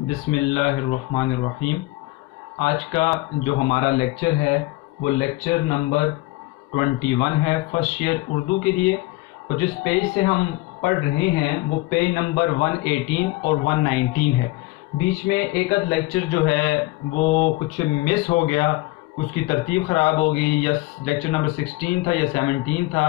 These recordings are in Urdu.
بسم اللہ الرحمن الرحیم۔ آج کا جو ہمارا لیکچر ہے وہ لیکچر نمبر 21 ہے فرسٹ ایئر اردو کے لیے، اور جس پیج سے ہم پڑھ رہے ہیں وہ پیج نمبر 118 اور 119 ہے۔ بیچ میں ایک آدھ لیکچر جو ہے وہ کچھ مس ہو گیا، اس کی ترتیب خراب ہو گئی، یا لیکچر نمبر 16 تھا یا 17 تھا،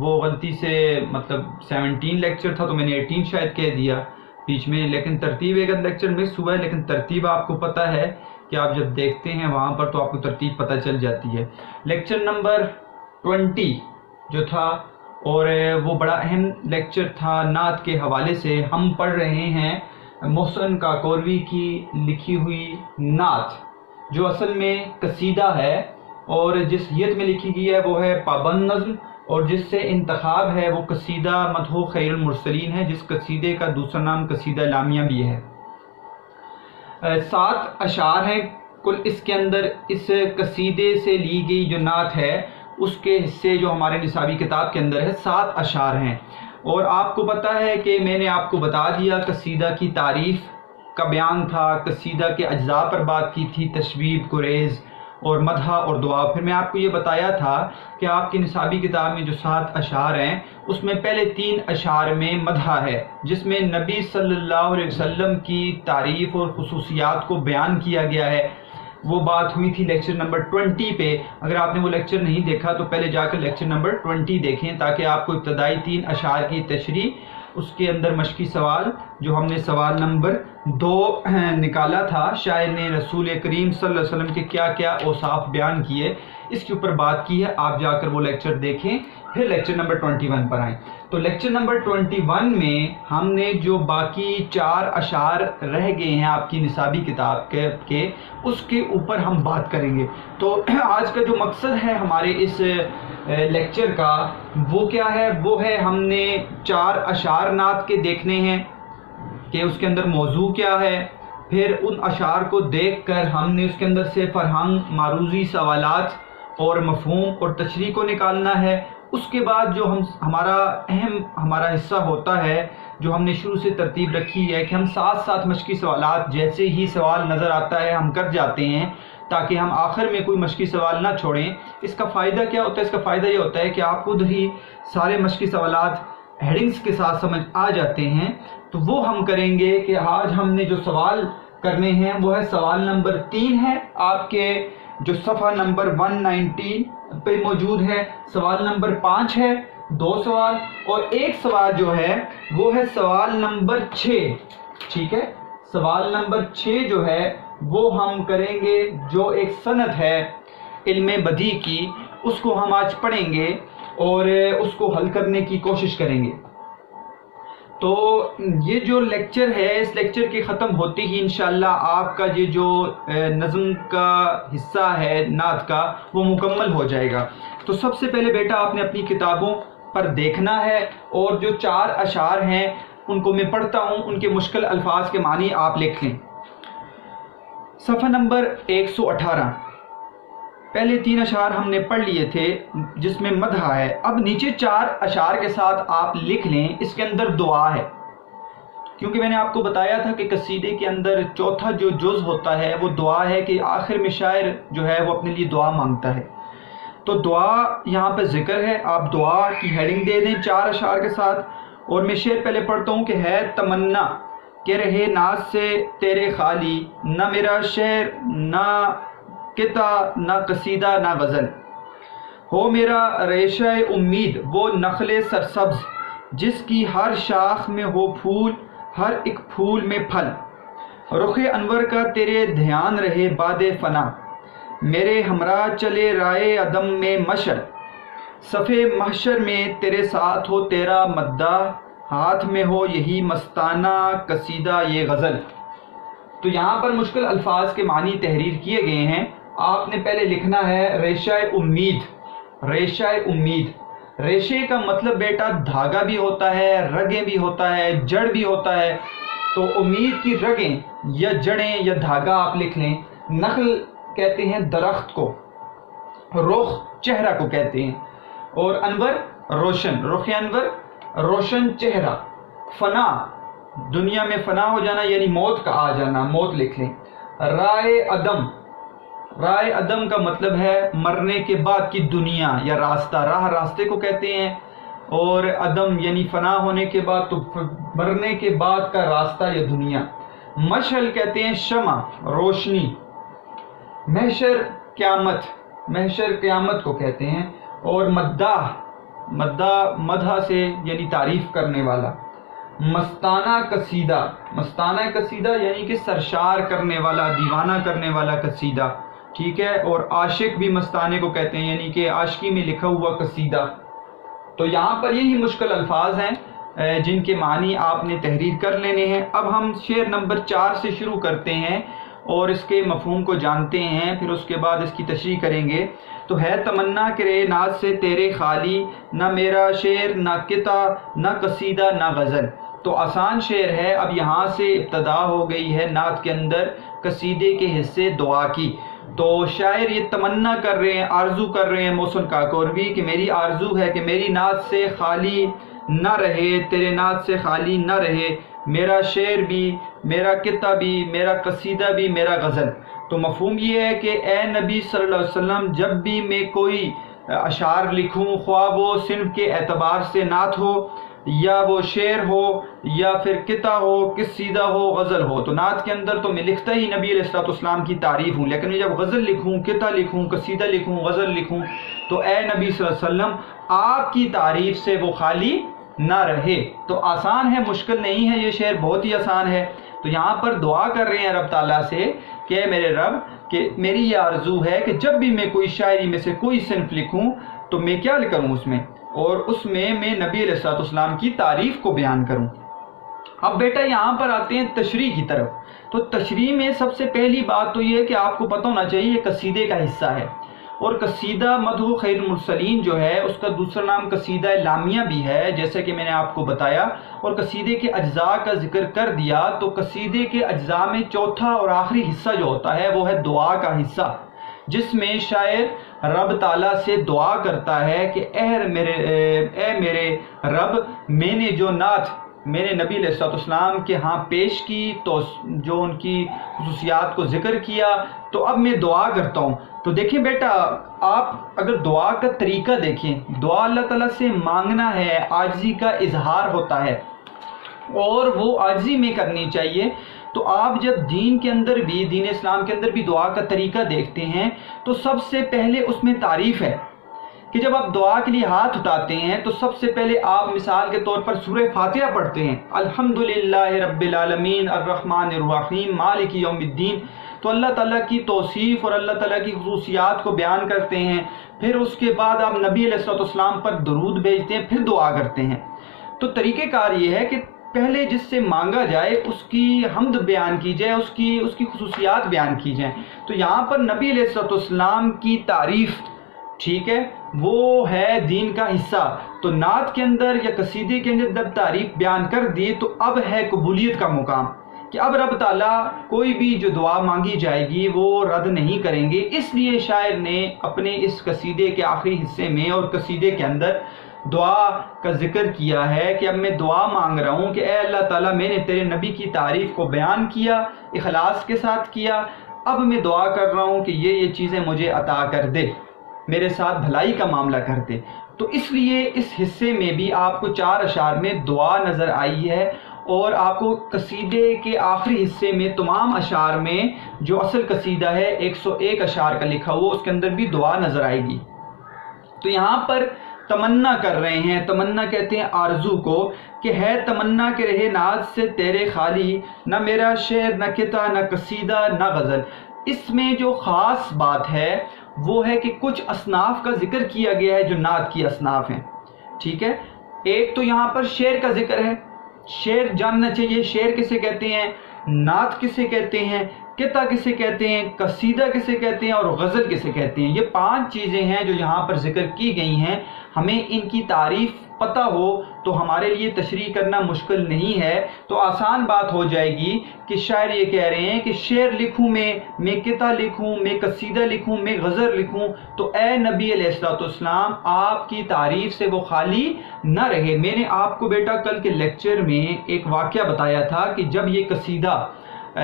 وہ غلطی سے مطلب 17 لیکچر تھا تو میں نے 18 شاید کہہ دیا بیچ میں، لیکن ترتیب ایک لیکچر مس ہوا ہے، لیکن ترتیب آپ کو پتہ ہے کہ آپ جب دیکھتے ہیں وہاں پر تو آپ کو ترتیب پتہ چل جاتی ہے۔ لیکچر نمبر 20 جو تھا، اور وہ بڑا اہم لیکچر تھا نعت کے حوالے سے۔ ہم پڑھ رہے ہیں محسن کاکوروی کی لکھی ہوئی نعت، جو اصل میں قصیدہ ہے، اور جس ہیت میں لکھی گئی ہے وہ ہے پابند نظم، اور جس سے انتخاب ہے وہ قصیدہ مدحو خیر المرسلین ہے، جس قصیدے کا دوسرا نام قصیدہ لامیہ بھی ہے۔ 7 اشعار ہیں کل اس کے اندر۔ اس قصیدے سے لی گئی جو نعت ہے اس کے حصے جو ہمارے نصابی کتاب کے اندر ہے 7 اشعار ہیں، اور آپ کو پتہ ہے کہ میں نے آپ کو بتا دیا قصیدہ کی تعریف کا بیان تھا، قصیدہ کے اجزاء پر بات کی تھی، تشبیب، گریز اور مدح اور دعا۔ پھر میں آپ کو یہ بتایا تھا کہ آپ کی نصابی کتاب میں جو 7 اشعار ہیں اس میں پہلے 3 اشعار میں مدح ہے، جس میں نبی صلی اللہ علیہ وسلم کی تعریف اور خصوصیات کو بیان کیا گیا ہے۔ وہ بات ہوئی تھی لیکچر نمبر 20 پہ۔ اگر آپ نے وہ لیکچر نہیں دیکھا تو پہلے جا کر لیکچر نمبر 20 دیکھیں، تاکہ آپ کو ابتدائی 3 اشعار کی تشریح، اس کے اندر مشقی سوال جو ہم نے سوال نمبر 2 نکالا تھا، شاعر نے رسول کریم صلی اللہ علیہ وسلم کے کیا کیا اوصاف بیان کیے، اس کے اوپر بات کی ہے۔ آپ جا کر وہ لیکچر دیکھیں، پھر لیکچر نمبر 21 پر آئیں۔ تو لیکچر نمبر 21 میں ہم نے جو باقی 4 اشعار رہ گئے ہیں آپ کی نصابی کتاب کے اس کے اوپر ہم بات کریں گے۔ تو آج کا جو مقصد ہے ہمارے اس لیکچر کا وہ کیا ہے؟ وہ ہے ہم نے 4 اشعار نعت کے دیکھنے ہیں کہ اس کے اندر موضوع کیا ہے، پھر ان اشعار کو دیکھ کر ہم نے اس کے اندر سے فرہنگ، معروضی، سوالات اور مفہوم اور تشریح کو نکالنا ہے۔ اس کے بعد جو ہمارا حصہ ہوتا ہے، جو ہم نے شروع سے ترتیب رکھی ہے کہ ہم ساتھ مشقی سوالات جیسے ہی سوال نظر آتا ہے ہم کر جاتے ہیں، تاکہ ہم آخر میں کوئی مشقی سوال نہ چھوڑیں۔ اس کا فائدہ کیا ہوتا ہے؟ اس کا فائدہ یہ ہوتا ہے کہ آپ خود ہی سارے مشقی سوالات ہیڈنگز کے ساتھ سمجھ آ جاتے ہیں۔ تو وہ ہم کریں گے کہ آج ہم نے جو سوال کرنے ہیں وہ ہے سوال نمبر 3 ہے، آپ کے جو صفحہ نمبر 119 پہ موجود ہے۔ سوال نمبر 5 ہے، 2 سوال، اور ایک سوال جو ہے وہ ہے سوال نمبر 6۔ ٹھیک ہے، سوال نمبر 6 جو ہے وہ ہم کریں گے، جو ایک صنعت ہے علم بدیع کی، اس کو ہم آج پڑھیں گے اور اس کو حل کرنے کی کوشش کریں گے۔ تو یہ جو لیکچر ہے، اس لیکچر کے ختم ہوتے ہی انشاءاللہ آپ کا یہ جو نظم کا حصہ ہے نعت کا وہ مکمل ہو جائے گا۔ تو سب سے پہلے بیٹا آپ نے اپنی کتابوں پر دیکھنا ہے، اور جو 4 اشعار ہیں ان کو میں پڑھتا ہوں، ان کے مشکل الفاظ کے معنی آپ لکھ لیں۔ صفحہ نمبر 118، پہلے 3 اشعار ہم نے پڑھ لیے تھے جس میں مدح ہے۔ اب نیچے 4 اشعار کے ساتھ آپ لکھ لیں، اس کے اندر دعا ہے، کیونکہ میں نے آپ کو بتایا تھا کہ قصیدے کے اندر چوتھا جو جز ہوتا ہے وہ دعا ہے، کہ آخر میں شاعر جو ہے وہ اپنے لیے دعا مانگتا ہے۔ تو دعا یہاں پہ ذکر ہے، آپ دعا کی ہیڈنگ دے دیں 4 اشعار کے ساتھ۔ اور میں شعر پہلے پڑھتا ہوں کہ ہے تمنا کہ رہے ناز سے تیرے خالی، نہ میرا شعر نہ قطع نہ قصیدہ نہ غزل، ہو میرا ریشہ امید وہ نخل سرسبز، جس کی ہر شاخ میں ہو پھول، ہر ایک پھول میں پھل، رخ انور کا تیرے دھیان رہے باد فنا، میرے ہمراہ چلے رائے عدم میں مشعل، صف محشر میں تیرے ساتھ ہو تیرا مداح، ہاتھ میں ہو یہی مستانہ قصیدہ یہ غزل۔ تو یہاں پر مشکل الفاظ کے معنی تحریر کیے گئے ہیں۔ آپ نے پہلے لکھنا ہے ریشہ امید۔ ریشہ امید، ریشے کا مطلب بیٹا دھاگا بھی ہوتا ہے، رگیں بھی ہوتا ہے، جڑ بھی ہوتا ہے۔ تو امید کی رگیں یا جڑیں یا دھاگا آپ لکھ لیں۔ نخل کہتے ہیں درخت کو، رخ چہرہ کو کہتے ہیں، اور انور روشن، رخ انور روشن چہرہ، فنا دنیا میں فنا ہو جانا یعنی موت کا آ جانا، موت لکھ لیں۔ رائے عدم، رائے عدم کا مطلب ہے مرنے کے بعد کی دنیا یا راستہ، راہ راستے کو کہتے ہیں، اور عدم یعنی فنا ہونے کے بعد، تو مرنے کے بعد کا راستہ یا دنیا۔ مشعل کہتے ہیں شمع، روشنی۔ محشر قیامت، محشر قیامت کو کہتے ہیں، اور مداح، مدح سے یعنی تعریف کرنے والا۔ مستانہ قصیدہ، مستانہ قصیدہ یعنی کہ سرشار کرنے والا، دیوانہ کرنے والا قصیدہ، ٹھیک ہے۔ اور عاشق بھی مستانے کو کہتے ہیں، یعنی کہ عاشقی میں لکھا ہوا قصیدہ۔ تو یہاں پر یہی مشکل الفاظ ہیں جن کے معنی آپ نے تحریر کر لینے ہیں۔ اب ہم شعر نمبر 4 سے شروع کرتے ہیں اور اس کے مفہوم کو جانتے ہیں، پھر اس کے بعد اس کی تشریح کریں گے۔ تو ہے تمنا کہ رہے ناز سے تیرے خالی، نہ میرا شعر نہ قطع نہ قصیدہ نہ غزل۔ تو آسان شعر ہے۔ اب یہاں سے ابتدا ہو گئی ہے نعت کے اندر قصیدے کے حصے دعا کی۔ تو شاعر یہ تمنا کر رہے ہیں، آرزو کر رہے ہیں محسن کاکوروی کہ میری آرزو ہے کہ میری نعت سے خالی نہ رہے، تیرے نعت سے خالی نہ رہے میرا شعر بھی، میرا قطع بھی، میرا قصیدہ بھی، میرا غزل۔ تو مفہوم یہ ہے کہ اے نبی صلی اللہ علیہ وسلم، جب بھی میں کوئی اشعار لکھوں، خواہ وہ صنف کے اعتبار سے نعت ہو یا وہ شعر ہو یا پھر قطع ہو، قصیدہ ہو، غزل ہو، تو نعت کے اندر تو میں لکھتا ہی نبی علیہ الصلوۃ والسلام کی تعریف ہوں، لیکن میں جب غزل لکھوں، قطع لکھوں، قصیدہ لکھوں، غزل لکھوں، تو اے نبی صلی اللہ علیہ وسلم آپ کی تعریف سے وہ خالی نہ رہے۔ تو آسان ہے، مشکل نہیں ہے، یہ شعر بہت ہی آسان ہے۔ تو یہاں پر دعا کر رہے ہیں رب تعالیٰ سے کہ اے میرے رب، کہ میری یہ آرزو ہے کہ جب بھی میں کوئی شاعری میں سے کوئی صنف لکھوں تو میں کیا کروں اس میں، اور اس میں نبی علیہ الصلوۃ والسلام کی تعریف کو بیان کروں۔ اب بیٹا یہاں پر آتے ہیں تشریح کی طرف۔ تو تشریح میں سب سے پہلی بات تو یہ ہے کہ آپ کو پتہ ہونا چاہیے یہ قصیدے کا حصہ ہے، اور قصیدہ مدح خیر المرسلین جو ہے اس کا دوسرا نام قصیدہ لامیہ بھی ہے، جیسے کہ میں نے آپ کو بتایا، اور قصیدے کے اجزاء کا ذکر کر دیا۔ تو قصیدے کے اجزاء میں چوتھا اور آخری حصہ جو ہوتا ہے وہ ہے دعا کا حصہ، جس میں شاعر رب تعالیٰ سے دعا کرتا ہے کہ اے میرے رب، میں نے جو نعت میں نے نبی علیہ الصلوۃ والسلام کے ہاں پیش کی، تو جو ان کی خصوصیات کو ذکر کیا، تو اب میں دعا کرتا ہوں۔ تو دیکھیں بیٹا، آپ اگر دعا کا طریقہ دیکھیں، دعا اللہ تعالیٰ سے مانگنا ہے، عاجزی کا اظہار ہوتا ہے، اور وہ عاجزی میں کرنی چاہیے۔ تو آپ جب دین کے اندر بھی، دین اسلام کے اندر بھی دعا کا طریقہ دیکھتے ہیں تو سب سے پہلے اس میں تعریف ہے کہ جب آپ دعا کے لیے ہاتھ اٹھاتے ہیں تو سب سے پہلے آپ مثال کے طور پر سورہ فاتحہ پڑھتے ہیں، الحمدللہ رب العالمین الرحمن الرحیم مالک یوم الدین۔ تو اللہ تعالیٰ کی توصیف اور اللہ تعالیٰ کی خصوصیات کو بیان کرتے ہیں، پھر اس کے بعد آپ نبی علیہ الصلوۃ والسلام پر درود بھیجتے ہیں، پھر دعا کرتے ہیں۔ تو طریقہ کار یہ ہے کہ پہلے جس سے مانگا جائے اس کی حمد بیان کی جائے، اس کی خصوصیات بیان کی جائیں۔ تو یہاں پر نبی علیہ الصلوۃ والسلام کی تعریف، ٹھیک ہے، وہ ہے دین کا حصہ۔ تو نعت کے اندر یا قصیدے کے اندر جب تعریف بیان کر دی تو اب ہے قبولیت کا مقام، کہ اب رب تعالیٰ کوئی بھی جو دعا مانگی جائے گی وہ رد نہیں کریں گے۔ اس لیے شاعر نے اپنے اس قصیدے کے آخری حصے میں اور قصیدے کے اندر دعا کا ذکر کیا ہے کہ اب میں دعا مانگ رہا ہوں کہ اے اللہ تعالیٰ، میں نے تیرے نبی کی تعریف کو بیان کیا، اخلاص کے ساتھ کیا، اب میں دعا کر رہا ہوں کہ یہ چیزیں مجھے عطا کر دے، میرے ساتھ بھلائی کا معاملہ کر دے۔ تو اس لیے اس حصے میں بھی آپ کو 4 اشعار میں دعا نظر آئی ہے، اور آپ کو قصیدے کے آخری حصے میں تمام اشعار میں جو اصل قصیدہ ہے 101 اشعار کا لکھا ہوا، اس کے اندر بھی دعا نظر آئے گی۔ تو یہاں پر تمنا کر رہے ہیں، تمنا کہتے ہیں آرزو کو، کہ ہے تمنا کہ رہے ناز سے تیرے خالی، نہ میرا شعر نہ قطع نہ قصیدہ نہ غزل۔ اس میں جو خاص بات ہے وہ ہے کہ کچھ اصناف کا ذکر کیا گیا ہے جو نعت کی اصناف ہیں، ٹھیک ہے۔ ایک تو یہاں پر شعر کا ذکر ہے، شعر جاننا چاہیے، شعر کسے کہتے ہیں، نعت کسے کہتے ہیں، قطع کسے کہتے ہیں، قصیدہ کسے کہتے ہیں، اور غزل کسے کہتے ہیں۔ یہ 5 چیزیں ہیں جو یہاں پر ذکر کی گئی ہیں۔ ہمیں ان کی تعریف پتہ ہو تو ہمارے لیے تشریح کرنا مشکل نہیں ہے، تو آسان بات ہو جائے گی کہ شاعر یہ کہہ رہے ہیں کہ شعر لکھوں میں قطع لکھوں، میں قصیدہ لکھوں، میں غزل لکھوں، تو اے نبی علیہ السلام آپ کی تعریف سے وہ خالی نہ رہے۔ میں نے آپ کو بیٹا کل کے لیکچر میں ایک واقعہ بتایا تھا کہ جب یہ قصیدہ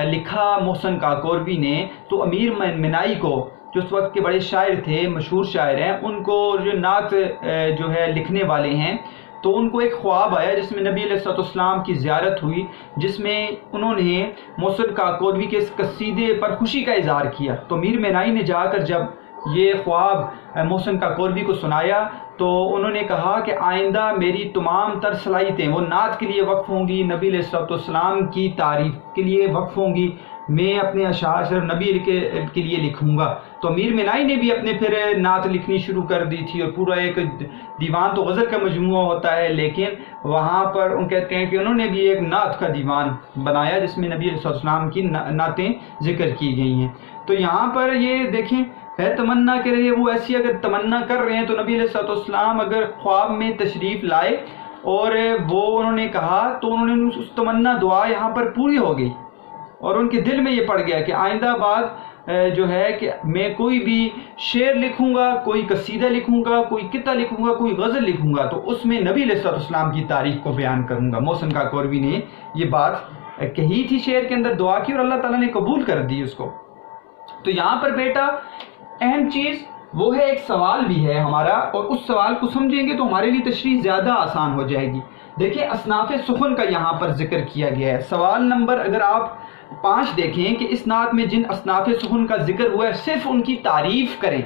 لکھا محسن کاکوروی نے تو امیر منائی کو، جو اس وقت کے بڑے شاعر تھے، مشہور شاعر ہیں، ان کو جو نعت جو ہے لکھنے والے ہیں، تو ان کو ایک خواب آیا جس میں نبی علیہ السلام کی زیارت ہوئی، جس میں انہوں نے محسن کاکوروی کے اس قصیدے پر خوشی کا اظہار کیا۔ تو امیر منائی نے جا کر جب یہ خواب محسن کاکوروی کو سنایا تو انہوں نے کہا کہ آئندہ میری تمام تر صلاحیتیں وہ نعت کے لیے وقف ہوں گی، نبی علیہ السلام کی تعریف کے لیے وقف ہوں گی، میں اپنے اشعار صرف نبی کے لیے لکھوں گا۔ تو امیر منائی نے بھی اپنے پھر نعت لکھنی شروع کر دی تھی، اور پورا ایک دیوان تو غزل کا مجموعہ ہوتا ہے، لیکن وہاں پر ان کہتے ہیں کہ انہوں نے بھی ایک نعت کا دیوان بنایا جس میں نبی علیہ السلام کی نعتیں ذکر کی گئی ہیں۔ تو یہاں پر یہ دیکھیں ہے تمنا کہ رہے وہ ایسی، اگر تمنا کر رہے ہیں تو نبی علیہ السلام اگر خواب میں تشریف لائے اور وہ انہوں نے کہا تو انہوں نے اس تمنا دعا یہاں پر پوری ہو گئی، اور ان کے دل میں یہ پڑ گیا کہ آئندہ بعد جو ہے کہ میں کوئی بھی شعر لکھوں گا، کوئی قصیدہ لکھوں گا، کوئی قطعہ لکھوں گا، کوئی غزل لکھوں گا، تو اس میں نبی علیہ السلام کی تعریف کو بیان کروں گا۔ محسن کاکوروی نے یہ بات کہی تھی، شعر کے اندر دعا کی، اور اللہ تعالیٰ نے قبول کر دی اس کو۔ تو یہاں پر بیٹا اہم چیز وہ ہے، ایک سوال بھی ہے ہمارا، اور اس سوال کو سمجھیں گے تو ہمارے لیے تشریح زیادہ آسان ہو جائے گی۔ دیکھیں اصناف سخن کا یہاں پر ذکر کیا گیا ہے۔ سوال نمبر اگر آپ 5 دیکھیں کہ اس نعت میں جن اصناف سخن کا ذکر ہوا ہے صرف ان کی تعریف کریں،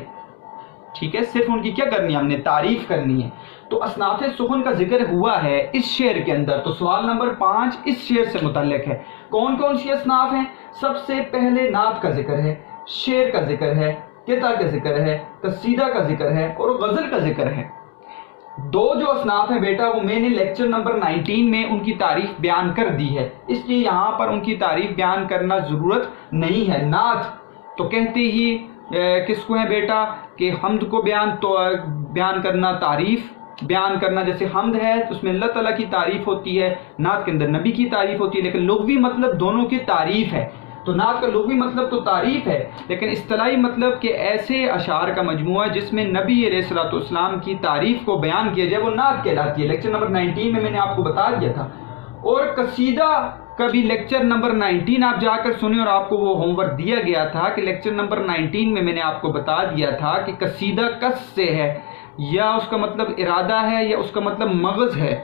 ٹھیک ہے، صرف ان کی کیا کرنی ہے، ہم نے تعریف کرنی ہے۔ تو اصناف سخن کا ذکر ہوا ہے اس شعر کے اندر، تو سوال نمبر 5 اس شعر سے متعلق ہے۔ کون کون سی اصناف ہیں؟ سب سے پہلے نعت کا ذکر ہے، شعر کا ذکر ہے، قطعہ کا ذکر ہے، قصیدہ کا ذکر ہے، اور غزل کا ذکر ہے۔ 2 جو اصناف ہیں بیٹا وہ میں نے لیکچر نمبر 19 میں ان کی تعریف بیان کر دی ہے، اس لیے یہاں پر ان کی تعریف بیان کرنا ضرورت نہیں ہے۔ نعت تو کہتے ہی کس کو ہے بیٹا کہ حمد کو بیان کرنا، تعریف بیان کرنا، جیسے حمد ہے اس میں اللہ تعالیٰ کی تعریف ہوتی ہے، نعت کے اندر نبی کی تعریف ہوتی ہے، لیکن لغوی مطلب دونوں کی تعریف ہے۔ تو نعت کا لغوی مطلب تو تعریف ہے، لیکن اصطلاحی مطلب کہ ایسے اشعار کا مجموعہ جس میں نبی علیہ السلام کی تعریف کو بیان کیا جائے وہ نعت کہلاتی ہے۔ لیکچر نمبر 19 میں نے آپ کو بتا دیا تھا، اور قصیدہ کا بھی لیکچر نمبر 19 آپ جا کر سنیں، اور آپ کو وہ ہوم ورک دیا گیا تھا کہ لیکچر نمبر 19 میں نے آپ کو بتا دیا تھا کہ قصیدہ قصد سے ہے، یا اس کا مطلب ارادہ ہے، یا اس کا مطلب مغز ہے،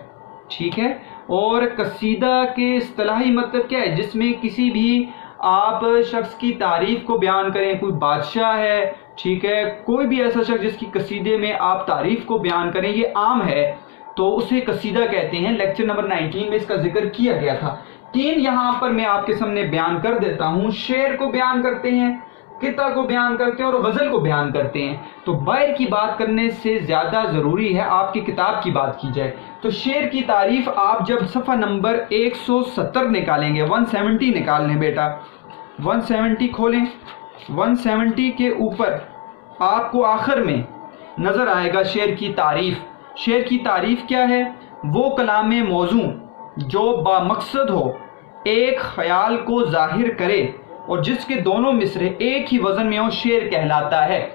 ٹھیک ہے۔ اور قصیدہ کے اصطلاحی مطلب کیا ہے؟ جس میں کسی بھی آپ شخص کی تعریف کو بیان کریں، کوئی بادشاہ ہے، ٹھیک ہے، کوئی بھی ایسا شخص جس کی قصیدے میں آپ تعریف کو بیان کریں، یہ عام ہے تو اسے قصیدہ کہتے ہیں۔ لیکچر نمبر 19 میں اس کا ذکر کیا گیا تھا۔ 3 یہاں پر میں آپ کے سامنے بیان کر دیتا ہوں، شعر کو بیان کرتے ہیں، قطعہ کو بیان کرتے ہیں، اور غزل کو بیان کرتے ہیں۔ تو باہر کی بات کرنے سے زیادہ ضروری ہے آپ کی کتاب کی بات کی جائے۔ تو شعر کی تعریف آپ جب صفحہ نمبر 170 نکالیں گے، 170 نکال لیں بیٹا، 170 کھولیں، 170 کے اوپر آپ کو آخر میں نظر آئے گا شعر کی تعریف۔ شعر کی تعریف کیا ہے؟ وہ کلام موزوں جو با مقصد ہو، ایک خیال کو ظاہر کرے، اور جس کے دونوں مصرے ایک ہی وزن میں ہو، شعر کہلاتا ہے۔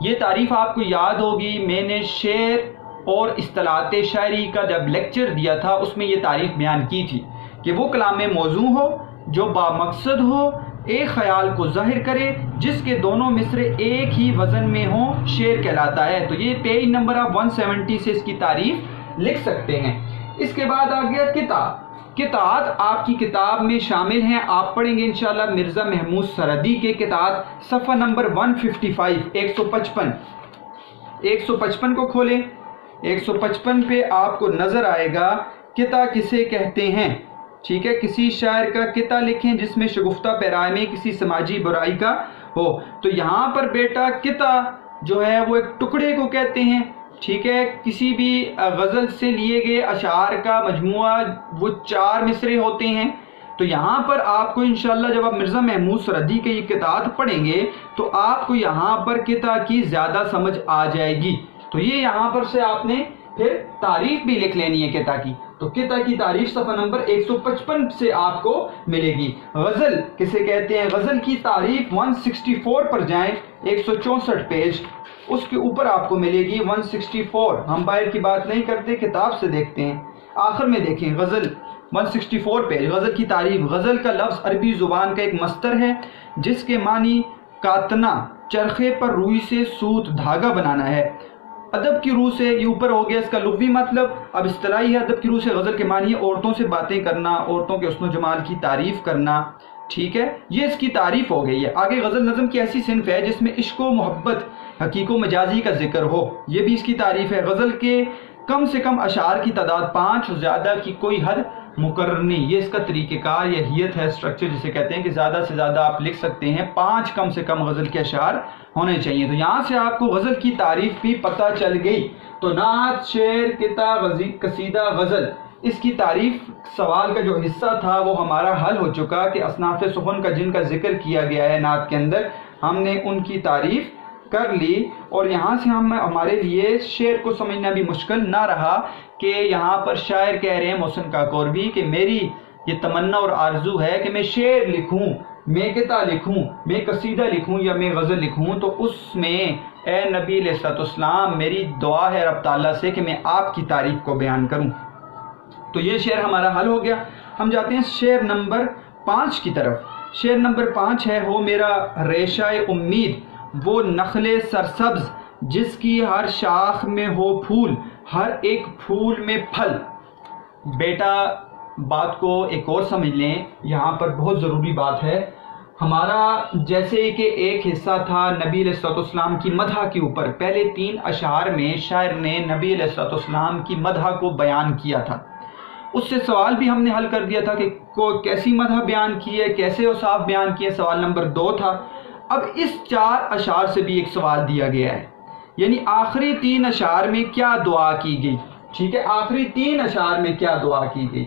یہ تعریف آپ کو یاد ہوگی، میں نے شعر اور اصطلاحات شاعری کا جب لیکچر دیا تھا اس میں یہ تعریف بیان کی تھی کہ وہ کلام موزوں ہو جو با مقصد ہو، ایک خیال کو ظاہر کرے، جس کے دونوں مصرے ایک ہی وزن میں ہوں، شعر کہلاتا ہے۔ تو یہ پیج نمبر آپ 170 سے اس کی تعریف لکھ سکتے ہیں۔ اس کے بعد آ گیا قطعہ۔ قطعات آپ کی کتاب میں شامل ہیں، آپ پڑھیں گے انشاءاللہ مرزا محمود سرحدی کے قطعات، صفحہ نمبر 155، 155 کو کھولیں۔ 155 پہ آپ کو نظر آئے گا قطعہ کسے کہتے ہیں، ٹھیک ہے، کسی شاعر کا قطعہ لکھیں جس میں شگفتہ پیرائے میں کسی سماجی برائی کا ہو۔ تو یہاں پر بیٹا قطعہ جو ہے وہ ایک ٹکڑے کو کہتے ہیں، ٹھیک ہے، کسی بھی غزل سے لیے گئے اشعار کا مجموعہ وہ 4 مصرے ہوتے ہیں۔ تو یہاں پر آپ کو انشاءاللہ جب آپ مرزا محمود سرحدی کے یہ قطعات پڑھیں گے تو آپ کو یہاں پر قطعہ کی زیادہ سمجھ آ جائے گی۔ تو یہ یہاں پر سے آپ نے پھر تعریف بھی لکھ لینی ہے قطع کی. تو قطع کی تعریف صفحہ نمبر 155 سے آپ کو ملے گی. غزل کسے کہتے ہیں؟ غزل کی تعریف 164 پر جائیں، 164 پیج، اس کے اوپر آپ کو ملے گی 164. ہم باہر کی بات نہیں کرتے، کتاب سے دیکھتے ہیں. آخر میں دیکھیں غزل 164 پیج، غزل کی تعریف. غزل کا لفظ عربی زبان کا ایک مصدر ہے جس کے معنی کاتنا، چرخے پر روئی سے سوت دھاگا بنانا ہے. ادب کی روح سے یہ اوپر ہو گیا اس کا لغوی مطلب. اب اصطلاحی ہے ادب کی روح سے غزل کے معنی ہے عورتوں سے باتیں کرنا، عورتوں کے حسن و جمال کی تعریف کرنا. ٹھیک ہے، یہ اس کی تعریف ہو گئی ہے. آگے غزل نظم کی ایسی صنف ہے جس میں عشق و محبت، حقیق و مجازی کا ذکر ہو، یہ بھی اس کی تعریف ہے. غزل کے کم سے کم اشعار کی تعداد 5 اور زیادہ کی کوئی حد مقرر نہیں. یہ اس کا طریقہ کار یا حیت ہے، اسٹرکچر جسے کہتے ہیں کہ زیادہ سے زیادہ آپ لکھ سکتے ہیں، 5 کم سے کم غزل کے اشعار ہونے چاہیے. تو یہاں سے آپ کو غزل کی تعریف بھی پتہ چل گئی. تو نعت، شعر، قطع، قصیدہ، غزل، اس کی تعریف سوال کا جو حصہ تھا وہ ہمارا حل ہو چکا کہ اصناف سخن کا جن کا ذکر کیا گیا ہے نعت کے اندر، ہم نے ان کی تعریف کر لی. اور یہاں سے ہمارے لیے شعر کو سمجھنا بھی مشکل نہ رہا کہ یہاں پر شاعر کہہ رہے ہیں محسن کاکوروی کہ میری یہ تمنا اور آرزو ہے کہ میں شعر لکھوں، میں قطع لکھوں، میں قصیدہ لکھوں یا میں غزل لکھوں. تو اس میں اے نبی علیہ السلام میری دعا ہے رب تعالیٰ سے کہ میں آپ کی تعریف کو بیان کروں. تو یہ شعر ہمارا حل ہو گیا. ہم جاتے ہیں شعر نمبر 5 کی طرف. شعر نمبر 5 ہے: ہو میرا ریشہ امید وہ نخل سرسبز جس کی ہر شاخ میں ہو پھول، ہر ایک پھول میں پھل. بیٹا بات کو ایک اور سمجھ لیں، یہاں پر بہت ضروری بات ہے. ہمارا جیسے کہ ایک حصہ تھا نبی علیہ السلام کی مدح کے اوپر، پہلے 3 اشعار میں شاعر نے نبی علیہ السلام کی مدح کو بیان کیا تھا. اس سے سوال بھی ہم نے حل کر دیا تھا کہ کیسی مدح بیان کی ہے، کیسے اوصاف بیان کیے، سوال نمبر 2 تھا. اب اس 4 اشعار سے بھی ایک سوال دیا گیا ہے، یعنی آخری 3 اشعار میں کیا دعا کی گئی. ٹھیک ہے، آخری 3 اشعار میں کیا دعا کی گئی.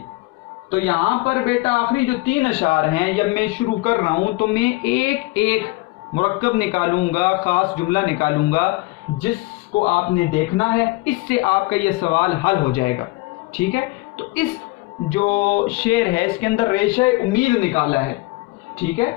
تو یہاں پر بیٹا آخری جو 3 اشعار ہیں، جب میں شروع کر رہا ہوں تو میں ایک ایک مرکب نکالوں گا، خاص جملہ نکالوں گا جس کو آپ نے دیکھنا ہے. اس سے آپ کا یہ سوال حل ہو جائے گا. ٹھیک ہے، تو اس جو شعر ہے اس کے اندر ریشہ امید نکالا ہے. ٹھیک ہے،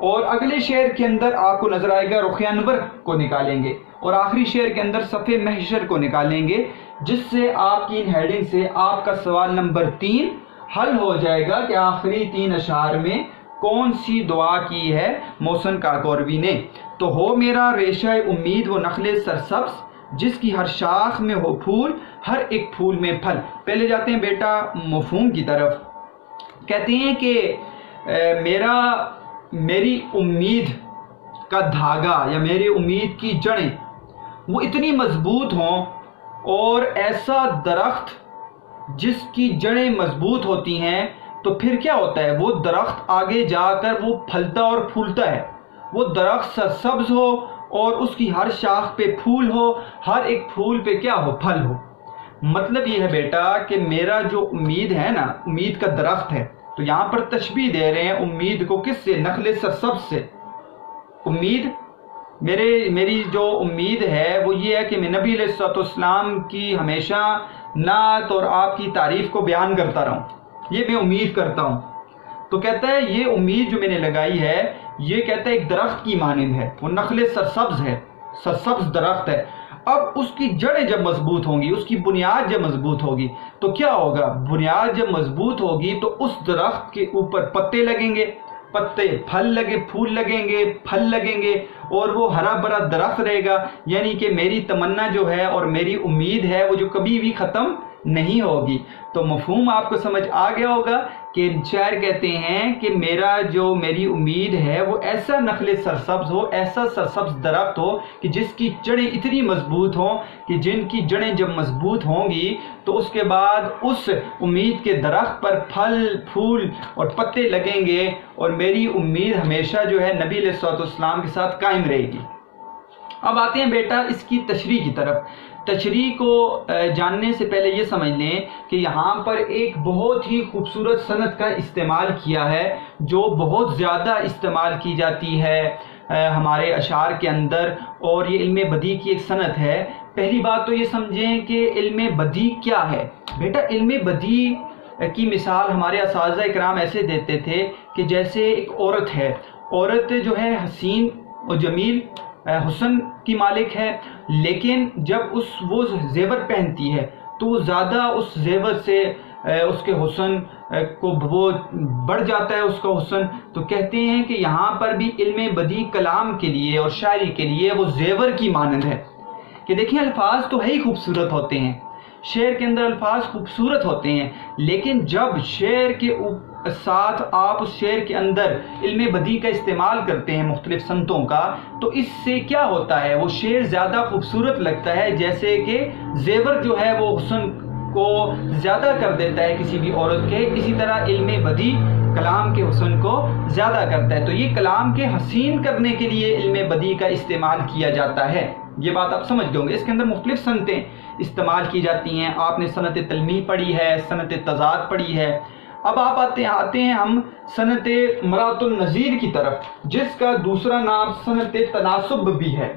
اور اگلے شعر کے اندر آپ کو نظر آئے گا رخ انور کو نکالیں گے، اور آخری شعر کے اندر صف محشر کو نکالیں گے، جس سے آپ کی ان ہیڈنگ سے آپ کا سوال نمبر 3 حل ہو جائے گا کہ آخری 3 اشعار میں کون سی دعا کی ہے محسن کاکوروی نے. تو ہو میرا ریشہ امید وہ نخل سرسبز جس کی ہر شاخ میں ہو پھول، ہر ایک پھول میں پھل. پہلے جاتے ہیں بیٹا مفہوم کی طرف. کہتے ہیں کہ میری امید کا دھاگا یا میری امید کی جڑیں وہ اتنی مضبوط ہوں، اور ایسا درخت جس کی جڑیں مضبوط ہوتی ہیں تو پھر کیا ہوتا ہے، وہ درخت آگے جا کر وہ پھلتا اور پھولتا ہے. وہ درخت سرسبز ہو اور اس کی ہر شاخ پہ پھول ہو، ہر ایک پھول پہ کیا ہو، پھل ہو. مطلب یہ ہے بیٹا کہ میرا جو امید ہے نا، امید کا درخت ہے. تو یہاں پر تشبیہ دے رہے ہیں امید کو کس سے؟ نخل سرسبز سے. امید میری جو امید ہے وہ یہ ہے کہ میں نبی علیہ السلام کی ہمیشہ نعت اور آپ کی تعریف کو بیان کرتا رہوں، یہ میں امید کرتا ہوں. تو کہتا ہے یہ امید جو میں نے لگائی ہے، یہ کہتا ہے ایک درخت کی مانند ہے، وہ نخل سرسبز ہے، سرسبز درخت ہے. اب اس کی جڑیں جب مضبوط ہوں گی، اس کی بنیاد جب مضبوط ہوگی تو کیا ہوگا، بنیاد جب مضبوط ہوگی تو اس درخت کے اوپر پتے لگیں گے، پتے پھول لگیں گے، پھل لگیں گے، اور وہ ہرا بھرا درخت رہے گا. یعنی کہ میری تمنا جو ہے اور میری امید ہے وہ جو کبھی بھی ختم نہیں ہوگی. تو مفہوم آپ کو سمجھ آ گیا ہوگا کہ شاعر کہتے ہیں کہ میری امید ہے وہ ایسا نخل سرسبز ہو، ایسا سرسبز درخت ہو کہ جس کی جڑیں اتنی مضبوط ہوں کہ جن کی جڑیں جب مضبوط ہوں گی تو اس کے بعد اس امید کے درخت پر پھل، پھول اور پتے لگیں گے، اور میری امید ہمیشہ جو ہے نبی علیہ السلام کے ساتھ قائم رہے گی. اب آتے ہیں بیٹا اس کی تشریح کی طرف. تشریح کو جاننے سے پہلے یہ سمجھ لیں کہ یہاں پر ایک بہت ہی خوبصورت صنعت کا استعمال کیا ہے جو بہت زیادہ استعمال کی جاتی ہے ہمارے اشعار کے اندر، اور یہ علم بدیع کی ایک صنعت ہے۔ پہلی بات تو یہ سمجھیں کہ علم بدیع کیا ہے۔ بیٹا علم بدیع کی مثال ہمارے اساتذہ اکرام ایسے دیتے تھے کہ جیسے ایک عورت ہے، عورت جو ہے حسین و جمیل حسن کی مالک ہے، لیکن جب وہ زیور پہنتی ہے تو وہ زیادہ اس زیور سے اس کے حسن کو وہ بڑھ جاتا ہے، اس کا حسن۔ تو کہتے ہیں کہ یہاں پر بھی علم بدیع کلام کے لیے اور شاعری کے لیے وہ زیور کی مانند ہے کہ دیکھیں الفاظ تو ہے ہی خوبصورت ہوتے ہیں، شعر کے اندر الفاظ خوبصورت ہوتے ہیں، لیکن جب شعر کے ساتھ آپ اس شعر کے اندر علم بدیع کا استعمال کرتے ہیں مختلف صنعتوں کا، تو اس سے کیا ہوتا ہے، وہ شعر زیادہ خوبصورت لگتا ہے، جیسے کہ زیور جو ہے وہ حسن کو زیادہ کر دیتا ہے کسی بھی عورت کے، اسی طرح علم بدیع کلام کے حسن کو زیادہ کرتا ہے۔ تو یہ کلام کے حسین کرنے کے لیے علم بدیع کا استعمال کیا جاتا ہے، یہ بات آپ سمجھ گئے ہوں گے۔ اس کے اندر مختلف صنعتیں استعمال کی جاتی ہیں، آپ نے صنعت تلمیح پڑھی ہے، صنعت تضاد پڑھی ہے۔ اب آپ آتے ہیں ہم صنعت مرات النظیر کی طرف، جس کا دوسرا نام صنعت تناسب بھی ہے۔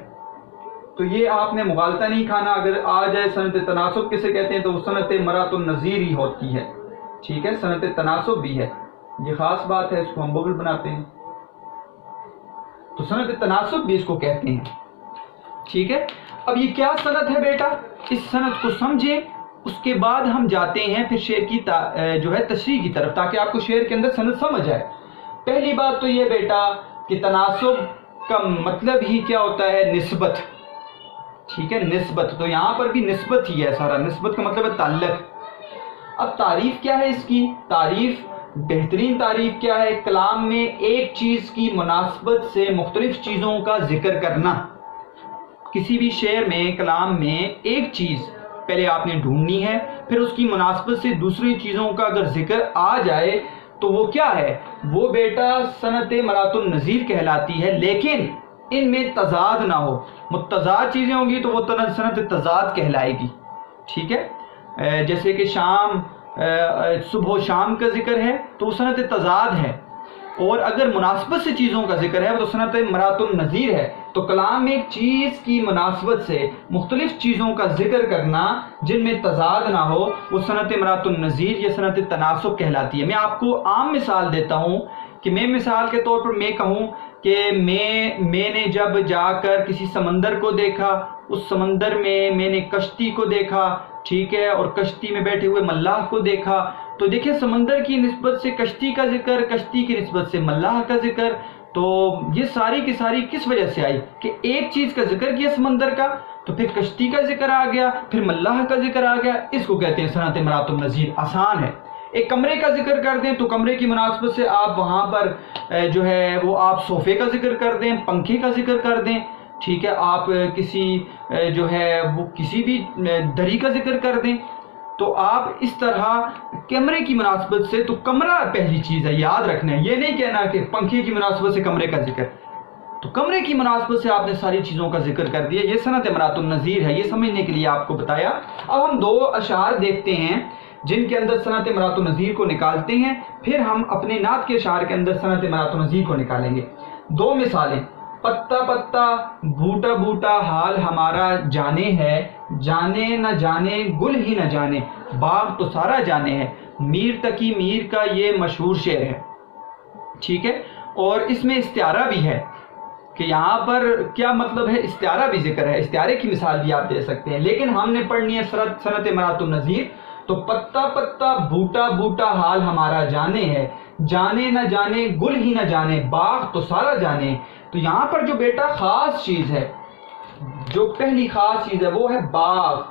تو یہ آپ نے مغالطہ نہیں کھانا، اگر آ جائے صنعت تناسب کسے کہتے ہیں تو وہ صنعت مرات النظیر ہی ہوتی ہے، ٹھیک ہے، صنعت تناسب بھی ہے، یہ خاص بات ہے، اس کو ہم ببل بناتے ہیں، تو صنعت تناسب بھی اس کو کہتے ہیں، ٹھیک ہے۔ اب یہ کیا صنعت ہے بیٹا، اس صنعت کو سمجھیں، اس کے بعد ہم جاتے ہیں پھر شعر کی جو ہے تشریح کی طرف، تاکہ آپ کو شعر کے اندر صنعت سمجھ آئے۔ پہلی بات تو یہ بیٹا کہ تناسب کا مطلب ہی کیا ہوتا ہے، نسبت، ٹھیک ہے، نسبت، تو یہاں پر بھی نسبت ہی ہے سارا، نسبت کا مطلب ہے تعلق۔ اب تعریف کیا ہے اس کی، تعریف، بہترین تعریف کیا ہے، کلام میں ایک چیز کی مناسبت سے مختلف چیزوں کا ذکر کرنا۔ کسی بھی شعر میں، کلام میں ایک چیز پہلے آپ نے ڈھونڈنی ہے، پھر اس کی مناسبت سے دوسری چیزوں کا اگر ذکر آ جائے تو وہ کیا ہے، وہ بیٹا صنعت مرات النظیر کہلاتی ہے، لیکن ان میں تضاد نہ ہو، متضاد چیزیں ہوں گی تو وہ صنعت تضاد کہلائے گی، ٹھیک ہے۔ جیسے کہ شام، صبح و شام کا ذکر ہے تو وہ صنعت تضاد ہے، اور اگر مناسبت سے چیزوں کا ذکر ہے تو صنعت مرات النظیر ہے۔ تو کلام میں ایک چیز کی مناسبت سے مختلف چیزوں کا ذکر کرنا جن میں تضاد نہ ہو، وہ صنعت مرات النظیر یا صنعت تناسب کہلاتی ہے۔ میں آپ کو عام مثال دیتا ہوں کہ میں مثال کے طور پر میں کہوں کہ میں نے جب جا کر کسی سمندر کو دیکھا، اس سمندر میں نے کشتی کو دیکھا، ٹھیک ہے، اور کشتی میں بیٹھے ہوئے ملاح کو دیکھا، تو دیکھیں سمندر کی نسبت سے کشتی کا ذکر، کشتی کی نسبت سے ملاح کا ذکر، تو یہ ساری کی ساری کس وجہ سے آئی کہ ایک چیز کا ذکر کیا سمندر کا، تو پھر کشتی کا ذکر آ گیا، پھر ملاح کا ذکر آ گیا، اس کو کہتے ہیں صنعت مرات النظیر۔ آسان ہے، ایک کمرے کا ذکر کر دیں تو کمرے کی مناسبت سے آپ وہاں پر جو ہے وہ آپ صوفے کا ذکر کر دیں، پنکھے کا ذکر کر دیں، ٹھیک ہے، آپ کسی جو ہے وہ کسی بھی دری کا ذکر کر دیں، تو آپ اس طرح کمرے کی مناسبت سے، تو کمرہ پہلی چیز ہے، یاد رکھنا ہے، یہ نہیں کہنا کہ پنکھے کی مناسبت سے کمرے کا ذکر، تو کمرے کی مناسبت سے آپ نے ساری چیزوں کا ذکر کر دیا، یہ صنعت مرات النظیر ہے، یہ سمجھنے کے لیے آپ کو بتایا۔ اب ہم دو اشعار دیکھتے ہیں جن کے اندر صنعت مرات النظیر کو نکالتے ہیں، پھر ہم اپنے نعت کے اشعار کے اندر صنعت مرات النظیر کو نکالیں گے۔ دو مثالیں، پتا پتا بوٹا بوٹا حال ہمارا جانے ہے، جانے نہ جانے گل ہی نہ جانے، باغ تو سارا جانے ہے، میر تقی میر کا یہ مشہور شعر ہے، ٹھیک ہے، اور اس میں استعارہ بھی ہے کہ یہاں پر کیا مطلب ہے، استعارہ بھی ذکر ہے، استعارے کی مثال بھی آپ دے سکتے ہیں، لیکن ہم نے پڑھنی ہے صنعت مرات النظیر، تو پتا پتا بوٹا بوٹا حال ہمارا جانے ہے، جانے نہ جانے گل ہی نہ جانے، باغ تو سارا جانے۔ تو یہاں پر جو بیٹا خاص چیز ہے، جو پہلی خاص چیز ہے وہ ہے باغ،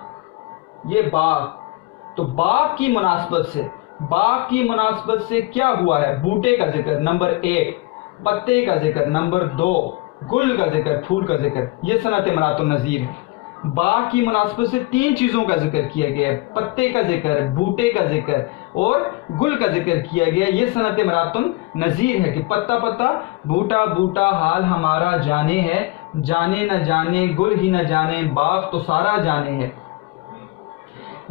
یہ باغ، تو باغ کی مناسبت سے کیا ہوا ہے، بوٹے کا ذکر نمبر 1، پتے کا ذکر نمبر 2، گل کا ذکر، پھول کا ذکر، یہ صنعت مرات النظیر ہے۔ باغ کی مناسبت سے 3 چیزوں کا ذکر کیا گیا ہے، پتے کا ذکر، بوٹے کا ذکر اور گل کا ذکر کیا گیا، یہ صنعت مرات النظیر ہے کہ پتا پتا بوٹا بوٹا حال ہمارا جانے ہے، جانے نہ جانے گل ہی نہ جانے، باغ تو سارا جانے ہے۔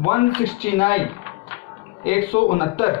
169, 169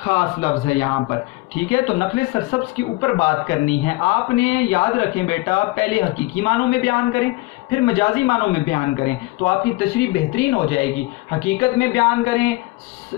خاص لفظ ہے یہاں پر، ٹھیک ہے۔ تو نقل سرسبز کے اوپر بات کرنی ہے، آپ نے یاد رکھیں بیٹا، پہلے حقیقی معنوں میں بیان کریں پھر مجازی معنوں میں بیان کریں تو آپ کی تشریح بہترین ہو جائے گی۔ حقیقت میں بیان کریں،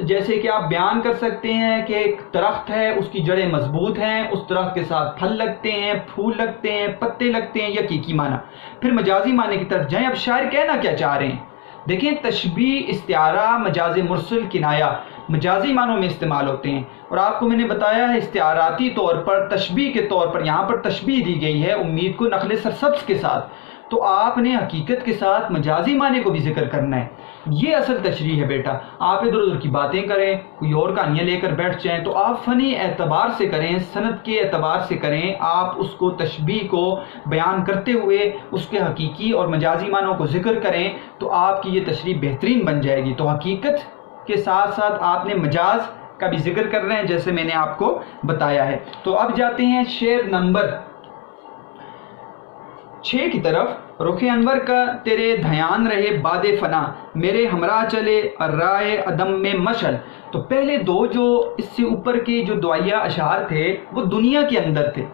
جیسے کہ آپ بیان کر سکتے ہیں کہ ایک درخت ہے، اس کی جڑیں مضبوط ہیں، اس درخت کے ساتھ پھل لگتے ہیں، پھول لگتے ہیں، پتے لگتے ہیں، یہ حقیقی معنی۔ پھر مجازی معنی کی طرف جائیں، اب شاعر کہنا کیا چاہ رہے ہیں، دیکھیں تشبیہ، استعارہ، مجاز مرسل، کنایہ مجازی معنوں میں استعمال ہوتے ہیں، اور آپ کو میں نے بتایا ہے استعاراتی طور پر، تشبیہ کے طور پر یہاں پر تشبیہ دی گئی ہے امید کو نقل سرسبز کے ساتھ، تو آپ نے حقیقت کے ساتھ مجازی معنی کو بھی ذکر کرنا ہے۔ یہ اصل تشریح ہے بیٹا، آپ ادھر ادھر کی باتیں کریں، کوئی اور کہانیاں لے کر بیٹھ جائیں تو آپ فنی اعتبار سے کریں، سند کے اعتبار سے کریں، آپ اس کو تشبیہ کو بیان کرتے ہوئے اس کے حقیقی اور مجازی معنوں کو ذکر کریں تو آپ کی یہ تشریح بہترین بن جائے گی۔ تو حقیقت کے ساتھ ساتھ آپ نے مجاز کا بھی ذکر کر رہے ہیں جیسے میں نے آپ کو بتایا ہے۔ تو اب جاتے ہیں شعر نمبر 6 کی طرف۔ رخ انور کا تیرے دھیان رہے باد فنا، میرے ہمراہ چلے رائے عدم میں مشعل۔ تو پہلے دو جو اس سے اوپر کے جو دعائیہ اشعار تھے وہ دنیا کے اندر تھے،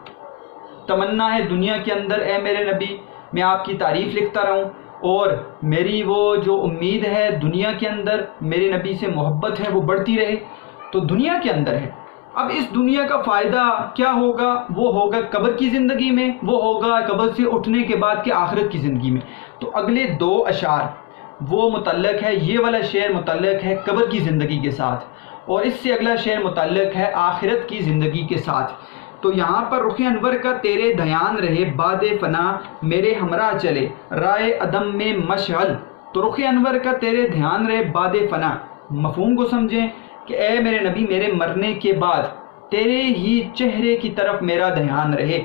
تمنا ہے دنیا کے اندر اے میرے نبی میں آپ کی تعریف لکھتا رہوں، اور میری وہ جو امید ہے دنیا کے اندر میرے نبی سے محبت ہے وہ بڑھتی رہے، تو دنیا کے اندر ہے۔ اب اس دنیا کا فائدہ کیا ہوگا؟ وہ ہوگا قبر کی زندگی میں، وہ ہوگا قبر سے اٹھنے کے بعد کے آخرت کی زندگی میں۔ تو اگلے دو اشعار وہ متعلق ہے، یہ والا شعر متعلق ہے قبر کی زندگی کے ساتھ، اور اس سے اگلا شعر متعلق ہے آخرت کی زندگی کے ساتھ۔ تو یہاں پر رخ انور کا تیرے دھیان رہے باد فنا، میرے ہمراہ چلے رائے عدم میں مشعل۔ تو رخ انور کا تیرے دھیان رہے باد فنا، مفہوم کو سمجھیں کہ اے میرے نبی میرے مرنے کے بعد تیرے ہی چہرے کی طرف میرا دھیان رہے،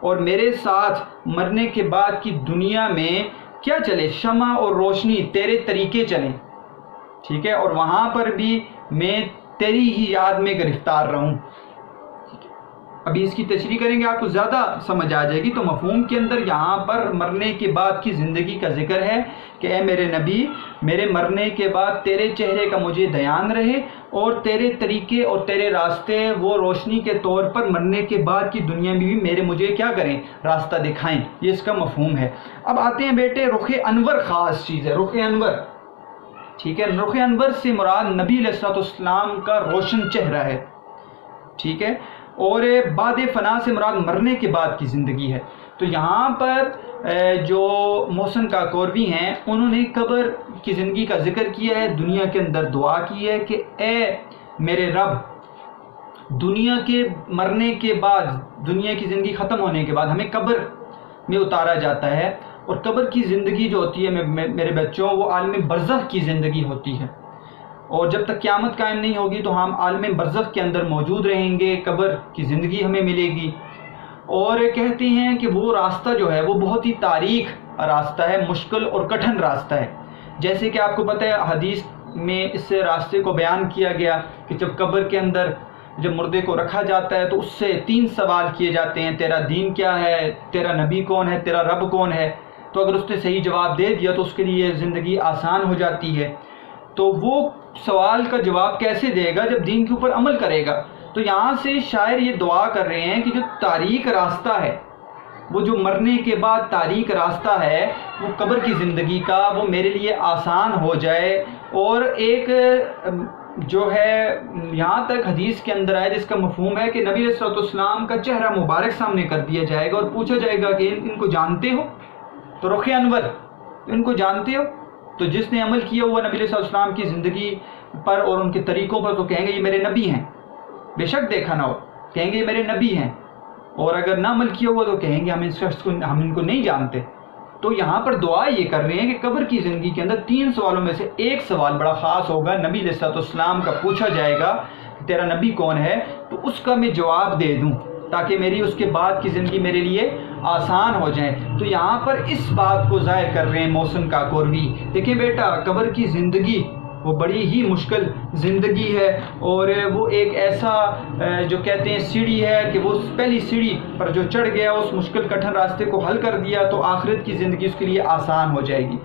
اور میرے ساتھ مرنے کے بعد کی دنیا میں کیا چلے؟ شمع اور روشنی، تیرے طریقے چلیں، ٹھیک ہے، اور وہاں پر بھی میں تیری ہی یاد میں گرفتار رہوں۔ ابھی اس کی تشریح کریں گے آپ کو زیادہ سمجھ آ جائے گی۔ تو مفہوم کے اندر یہاں پر مرنے کے بعد کی زندگی کا ذکر ہے کہ اے میرے نبی میرے مرنے کے بعد تیرے چہرے کا مجھے دھیان رہے، اور تیرے طریقے اور تیرے راستے وہ روشنی کے طور پر مرنے کے بعد کی دنیا میں بھی مجھے کیا کریں؟ راستہ دکھائیں۔ یہ اس کا مفہوم ہے۔ اب آتے ہیں بیٹے، رخ انور خاص چیز ہے، رخ انور، ٹھیک ہے، رخ انور سے مراد نبی علیہ الصلوۃ والسلام کا روشن چہرہ ہے، ٹھیک ہے، اور بعد فنا سے مراد مرنے کے بعد کی زندگی ہے۔ تو یہاں پر جو محسن کاکوروی ہیں انہوں نے قبر کی زندگی کا ذکر کیا ہے، دنیا کے اندر دعا کی ہے کہ اے میرے رب، دنیا کے مرنے کے بعد، دنیا کی زندگی ختم ہونے کے بعد ہمیں قبر میں اتارا جاتا ہے، اور قبر کی زندگی جو ہوتی ہے میرے بچوں وہ عالم برزخ کی زندگی ہوتی ہے، اور جب تک قیامت قائم نہیں ہوگی تو ہم عالم برزخ کے اندر موجود رہیں گے، قبر کی زندگی ہمیں ملے گی۔ اور کہتے ہیں کہ وہ راستہ جو ہے وہ بہت ہی تاریک راستہ ہے، مشکل اور کٹھن راستہ ہے، جیسے کہ آپ کو پتہ ہے حدیث میں اس راستے کو بیان کیا گیا کہ جب قبر کے اندر جب مردے کو رکھا جاتا ہے تو اس سے 3 سوال کیے جاتے ہیں، تیرا دین کیا ہے، تیرا نبی کون ہے، تیرا رب کون ہے۔ تو اگر اس نے صحیح جواب دے دیا تو اس کے لیے زندگی آسان ہو جاتی ہے۔ تو وہ سوال کا جواب کیسے دے گا؟ جب دین کے اوپر عمل کرے گا۔ تو یہاں سے شاعر یہ دعا کر رہے ہیں کہ جو تاریک راستہ ہے، وہ جو مرنے کے بعد تاریک راستہ ہے، وہ قبر کی زندگی کا، وہ میرے لیے آسان ہو جائے۔ اور ایک جو ہے یہاں تک حدیث کے اندر ہے جس کا مفہوم ہے کہ نبی علیہ الصلوۃ والسلام کا چہرہ مبارک سامنے کر دیا جائے گا اور پوچھا جائے گا کہ ان کو جانتے ہو؟ تو رخ انور، ان کو جانتے ہو؟ تو جس نے عمل کیا ہوا نبی علیہ الصلوۃ والسلام کی زندگی پر اور ان کے طریقوں پر تو کہیں گے یہ میرے نبی ہیں، بے شک دیکھا نہ ہو، کہیں گے یہ میرے نبی ہیں، اور اگر نہ عمل کیا ہوا تو کہیں گے ہم ان کو نہیں جانتے۔ تو یہاں پر دعا یہ کر رہے ہیں کہ قبر کی زندگی کے اندر 3 سوالوں میں سے ایک سوال بڑا خاص ہوگا، نبی علیہ الصلوۃ والسلام کا پوچھا جائے گا کہ تیرا نبی کون ہے، تو اس کا میں جواب دے دوں تاکہ میری اس کے بعد کی زندگی میرے لیے آسان ہو جائے۔ تو یہاں پر اس بات کو ظاہر کر رہے ہیں محسن کاکوروی۔ دیکھیں بیٹا، قبر کی زندگی وہ بڑی ہی مشکل زندگی ہے، اور وہ ایک ایسا جو کہتے ہیں سیڑھی ہے کہ وہ پہلی سیڑھی پر جو چڑھ گیا اس مشکل کٹھن راستے کو حل کر دیا تو آخرت کی زندگی اس کے لیے آسان ہو جائے گی۔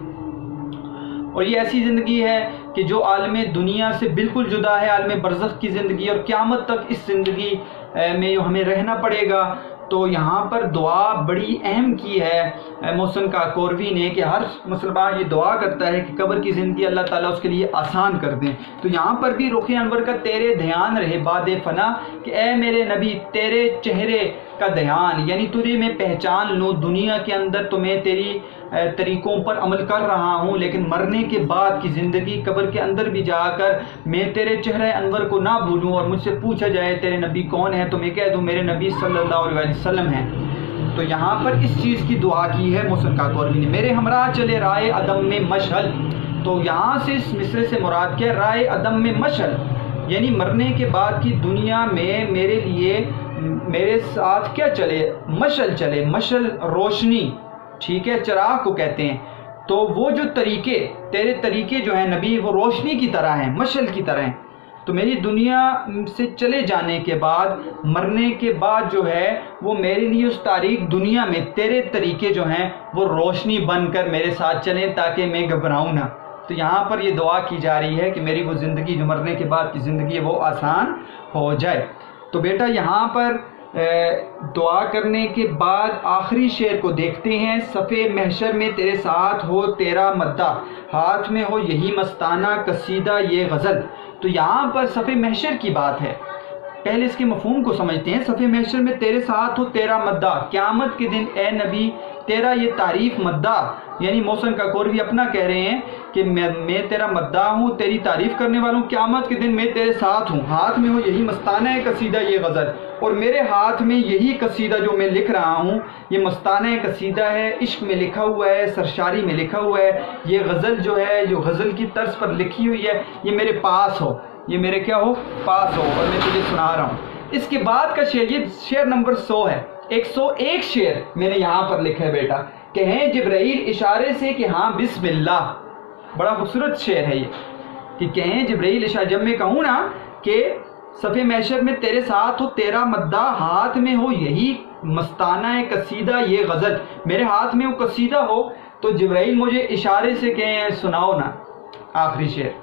اور یہ ایسی زندگی ہے کہ جو عالم دنیا سے بالکل جدا ہے، عالم برزخ کی زندگی، اور قیامت تک اس زندگی میں ہمیں رہنا پڑے گا۔ تو یہاں پر دعا بڑی اہم کی ہے محسن کاکوروی نے کہ ہر مسلمان یہ دعا کرتا ہے کہ قبر کی زندگی اللہ تعالیٰ اس کے لیے آسان کر دیں۔ تو یہاں پر بھی رخ انور کا تیرے دھیان رہے بعد فنا، کہ اے میرے نبی تیرے چہرے کا دھیان، یعنی تجھے میں پہچان لوں، دنیا کے اندر تو میں تیری طریقوں پر عمل کر رہا ہوں، لیکن مرنے کے بعد کی زندگی قبر کے اندر بھی جا کر میں تیرے چہرے انور کو نہ بھولوں، اور مجھ سے پوچھا جائے تیرے نبی کون ہیں تو میں کہہ دوں میرے نبی صلی اللہ علیہ وسلم ہیں۔ تو یہاں پر اس چیز کی دعا کی ہے محسن کاکوروی نے، میرے ہمراہ چلے رائے عدم میں مشعل۔ تو یہاں سے اس مصرے سے مراد کیا؟ رائے عدم میں مشعل، یعنی مرنے کے بعد کی دنیا میں میرے لیے میرے ساتھ کیا چلے؟ مشعل چلے، مشعل روشنی، ٹھیک ہے، چراغ کو کہتے ہیں۔ تو وہ جو طریقے تیرے طریقے جو ہیں نبی، وہ روشنی کی طرح ہیں، مشعل کی طرح ہیں۔ تو میری دنیا سے چلے جانے کے بعد، مرنے کے بعد جو ہے وہ میرے لیے اس تاریک دنیا میں تیرے طریقے جو ہیں وہ روشنی بن کر میرے ساتھ چلیں تاکہ میں گھبراؤں نہ۔ تو یہاں پر یہ دعا کی جا رہی ہے کہ میری وہ زندگی جو مرنے کے بعد کی زندگی ہے وہ آسان ہو جائے۔ تو بیٹا یہاں پر دعا کرنے کے بعد آخری شعر کو دیکھتے ہیں، صفِ محشر میں تیرے ساتھ ہو تیرا مدہ، ہاتھ میں ہو یہی مستانہ قصیدہ یہ غزل۔ تو یہاں پر صفِ محشر کی بات ہے، پہلے اس کے مفہوم کو سمجھتے ہیں۔ صفِ محشر میں تیرے ساتھ ہو تیرا مدہ، قیامت کے دن اے نبی تیرا یہ تعریف مدہ، یعنی محسن کاکوروی اپنا کہہ رہے ہیں کہ میں تیرا مداح ہوں، تیری تعریف کرنے والا ہوں، قیامت کے دن میں تیرے ساتھ ہوں، ہاتھ میں ہو یہی مستانہ قصیدہ یہ غزل، اور میرے ہاتھ میں یہی قصیدہ جو میں لکھ رہا ہوں یہ مستانہ قصیدہ ہے، عشق میں لکھا ہوا ہے، سرشاری میں لکھا ہوا ہے، یہ غزل جو ہے جو غزل کی طرز پر لکھی ہوئی ہے یہ میرے پاس ہو، یہ میرے کیا ہو؟ پاس ہو، اور میں تجھے سنا رہا ہوں۔ اس کے بعد کا شعر، یہ شعر نمبر 100 ہے، 101 شعر میں نے یہاں پر لکھا ہے بیٹا، کہیں جبرائیل اشارے سے کہ ہاں بسم اللہ۔ بڑا خوبصورت شعر ہے یہ، کہ کہیں جبرائیل اشارے، جب میں کہوں نا کہ صفِ محشر میں تیرے ساتھ ہو تیرا مداح، ہاتھ میں ہو یہی مستانہ قصیدہ یہ غزل، میرے ہاتھ میں وہ قصیدہ ہو تو جبرائیل مجھے اشارے سے کہیں سناؤ نا۔ آخری شعر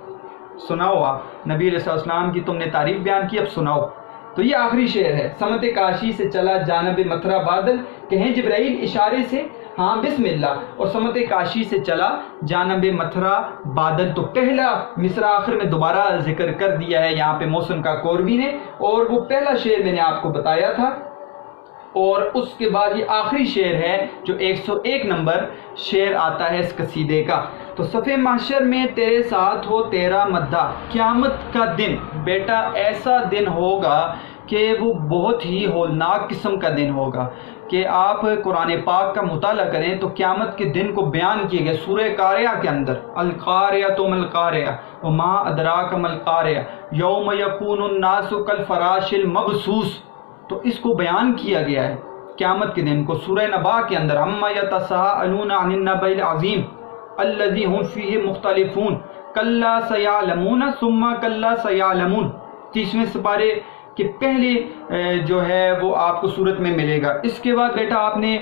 سناؤ، آپ نبی علیہ السلام کی تم نے تعریف بیان کی، اب سناؤ۔ تو یہ آخری شعر ہے، سمت کاشی سے چلا جانب متھرا بادل، کہیں جبرائیل اشارے سے ہاں بسم اللہ، اور سمت کاشی سے چلا جانب متھرا بادل۔ تو پہلا مصرع آخر میں دوبارہ ذکر کر دیا ہے یہاں پہ محسن کاکوروی نے، اور وہ پہلا شعر میں نے آپ کو بتایا تھا، اور اس کے بعد یہ آخری شعر ہے جو 101 نمبر شعر آتا ہے اس قصیدے کا۔ تو صفِ محشر میں تیرے ساتھ ہو تیرا مداح، قیامت کا دن بیٹا ایسا دن ہوگا کہ وہ بہت ہی ہولناک قسم کا دن ہوگا، کہ آپ قرآن پاک کا مطالعہ کریں تو قیامت کے دن کو بیان کیے گئے سورہ قاریہ کے اندر، القاریہ ما القاریہ وما ادراک ما القاریہ یوم یکون الناس کالفراش المبثوث۔ تو اس کو بیان کیا گیا ہے قیامت کے دن کو سورہ نبا کے اندر، عما یتساءلون عن النبأ العظیم الذی هم فیہ مختلفون کلا سیعلمون ثم کلا سیعلمون۔ 30ویں سپارے کہ پہلے جو ہے وہ آپ کو صورت میں ملے گا۔ اس کے بعد بیٹا آپ نے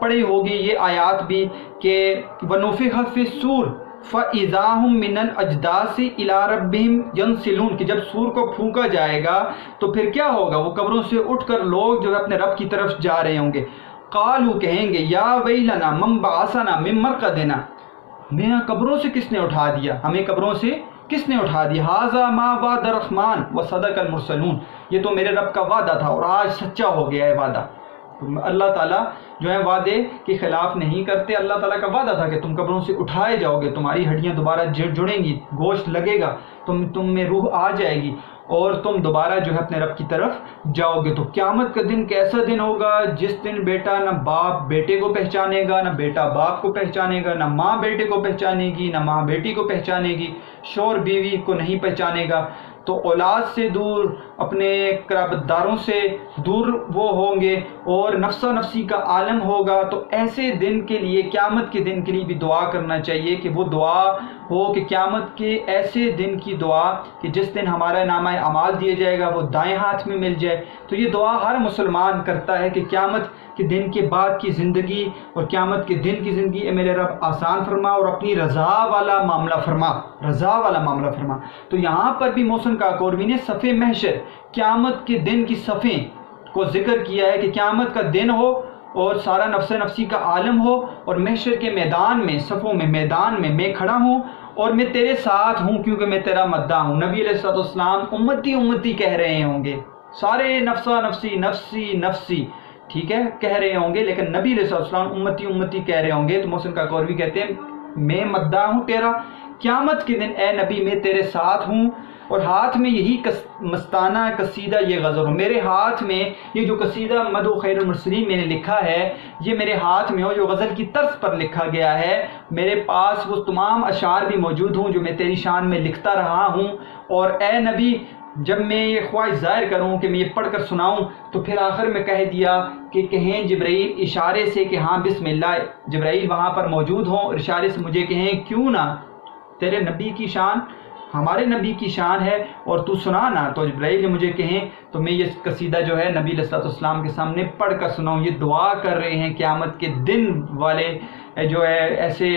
پڑھی ہوگی یہ آیات بھی کہ وَنُفِخَ فِي الصُّورِ فَإِذَا هُم مِّنَ الْأَجْدَاثِ إِلَىٰ رَبِّهِمْ يَنْسِلُونَ، کہ جب سور کو پھونکا جائے گا تو پھر کیا ہوگا؟ وہ قبروں سے اٹھ کر لوگ جو ہے اپنے رب کی طرف جا رہے ہوں گے۔ قالوا کہیں گے یا ویلنا من بعثنا من مرقدنا، ہمیں قبروں سے کس نے اٹھا دیا، ہمیں قبروں سے کس نے اٹھا دیا؟ ھذا ما وعد الرحمن وصدق المرسلون، یہ تو میرے رب کا وعدہ تھا اور آج سچا ہو گیا ہے وعدہ۔ اللہ تعالیٰ جو ہے وعدے کے خلاف نہیں کرتے، اللہ تعالیٰ کا وعدہ تھا کہ تم قبروں سے اٹھائے جاؤ گے، تمہاری ہڈیاں دوبارہ جڑیں گی، گوشت لگے گا، تم میں روح آ جائے گی اور تم دوبارہ جو ہے اپنے رب کی طرف جاؤ گے۔ تو قیامت کا دن کیسا دن ہوگا جس دن بیٹا نہ باپ بیٹے کو پہچانے گا، نہ بیٹا باپ کو پہچانے گا، نہ ماں بیٹے کو پہچانے گی، نہ ماں بیٹی کو پہچانے گی، شوہر بیوی کو نہیں پہچانے گا۔ تو اولاد سے دور، اپنے قرابت داروں سے دور وہ ہوں گے، اور نفسا نفسی کا عالم ہوگا۔ تو ایسے دن کے لیے، قیامت کے دن کے لیے بھی دعا کرنا چاہیے کہ وہ دعا ہو کہ قیامت کے ایسے دن کی دعا کہ جس دن ہمارا نامہ اعمال دیا جائے گا وہ دائیں ہاتھ میں مل جائے۔ تو یہ دعا ہر مسلمان کرتا ہے کہ قیامت کے دن کے بعد کی زندگی اور قیامت کے دن کی زندگی اے میرے رب آسان فرما اور اپنی رضا والا معاملہ فرما، رضا والا معاملہ فرما۔ تو یہاں پر بھی محسن کاکوروی نے صف محشر، قیامت کے دن کی صفیں کو ذکر کیا ہے کہ قیامت کا دن ہو اور سارا نفس نفسی کا عالم ہو، اور محشر کے میدان میں، صفوں میں، میدان میں میں کھڑا ہوں اور میں تیرے ساتھ ہوں کیونکہ میں تیرا مداح ہوں۔ نبی علیہ السلام امتی امتی کہہ رہے ہوں گے، سارے نفسا نفسی نفسی نفسی ٹھیک ہے کہہ رہے ہوں گے، لیکن نبی علیہ السلام امتی امتی کہہ رہے ہوں گے۔ تو محسن کاکوروی کہتے ہیں میں مداح ہوں تیرا، قیامت کے دن اے نبی میں تیرے ساتھ ہوں، اور ہاتھ میں یہی مستانہ قصیدہ یہ غزل ہو، میرے ہاتھ میں یہ جو قصیدہ مدح خیر المرسلین میں نے لکھا ہے یہ میرے ہاتھ میں ہو، جو غزل کی طرز پر لکھا گیا ہے۔ میرے پاس وہ تمام اشعار بھی موجود ہوں جو میں تیری شان میں لکھتا رہا ہوں، اور اے نبی جب میں یہ خواہش ظاہر کروں کہ میں یہ پڑھ کر سناؤں تو پھر آخر میں کہہ دیا کہ کہیں جبرائیل اشارے سے کہ ہاں بسم اللہ، جبرائیل وہاں پر موجود ہوں اور اشارے سے مجھے کہیں کیوں نہ تیرے نبی کی شان ہمارے نبی کی شان ہے اور تو سنا نا، تو جبرائیل نے مجھے کہیں تو میں یہ قصیدہ جو ہے نبی علیہ السلام کے سامنے پڑھ کر سناؤں۔ یہ دعا کر رہے ہیں قیامت کے دن والے جو ہے ایسے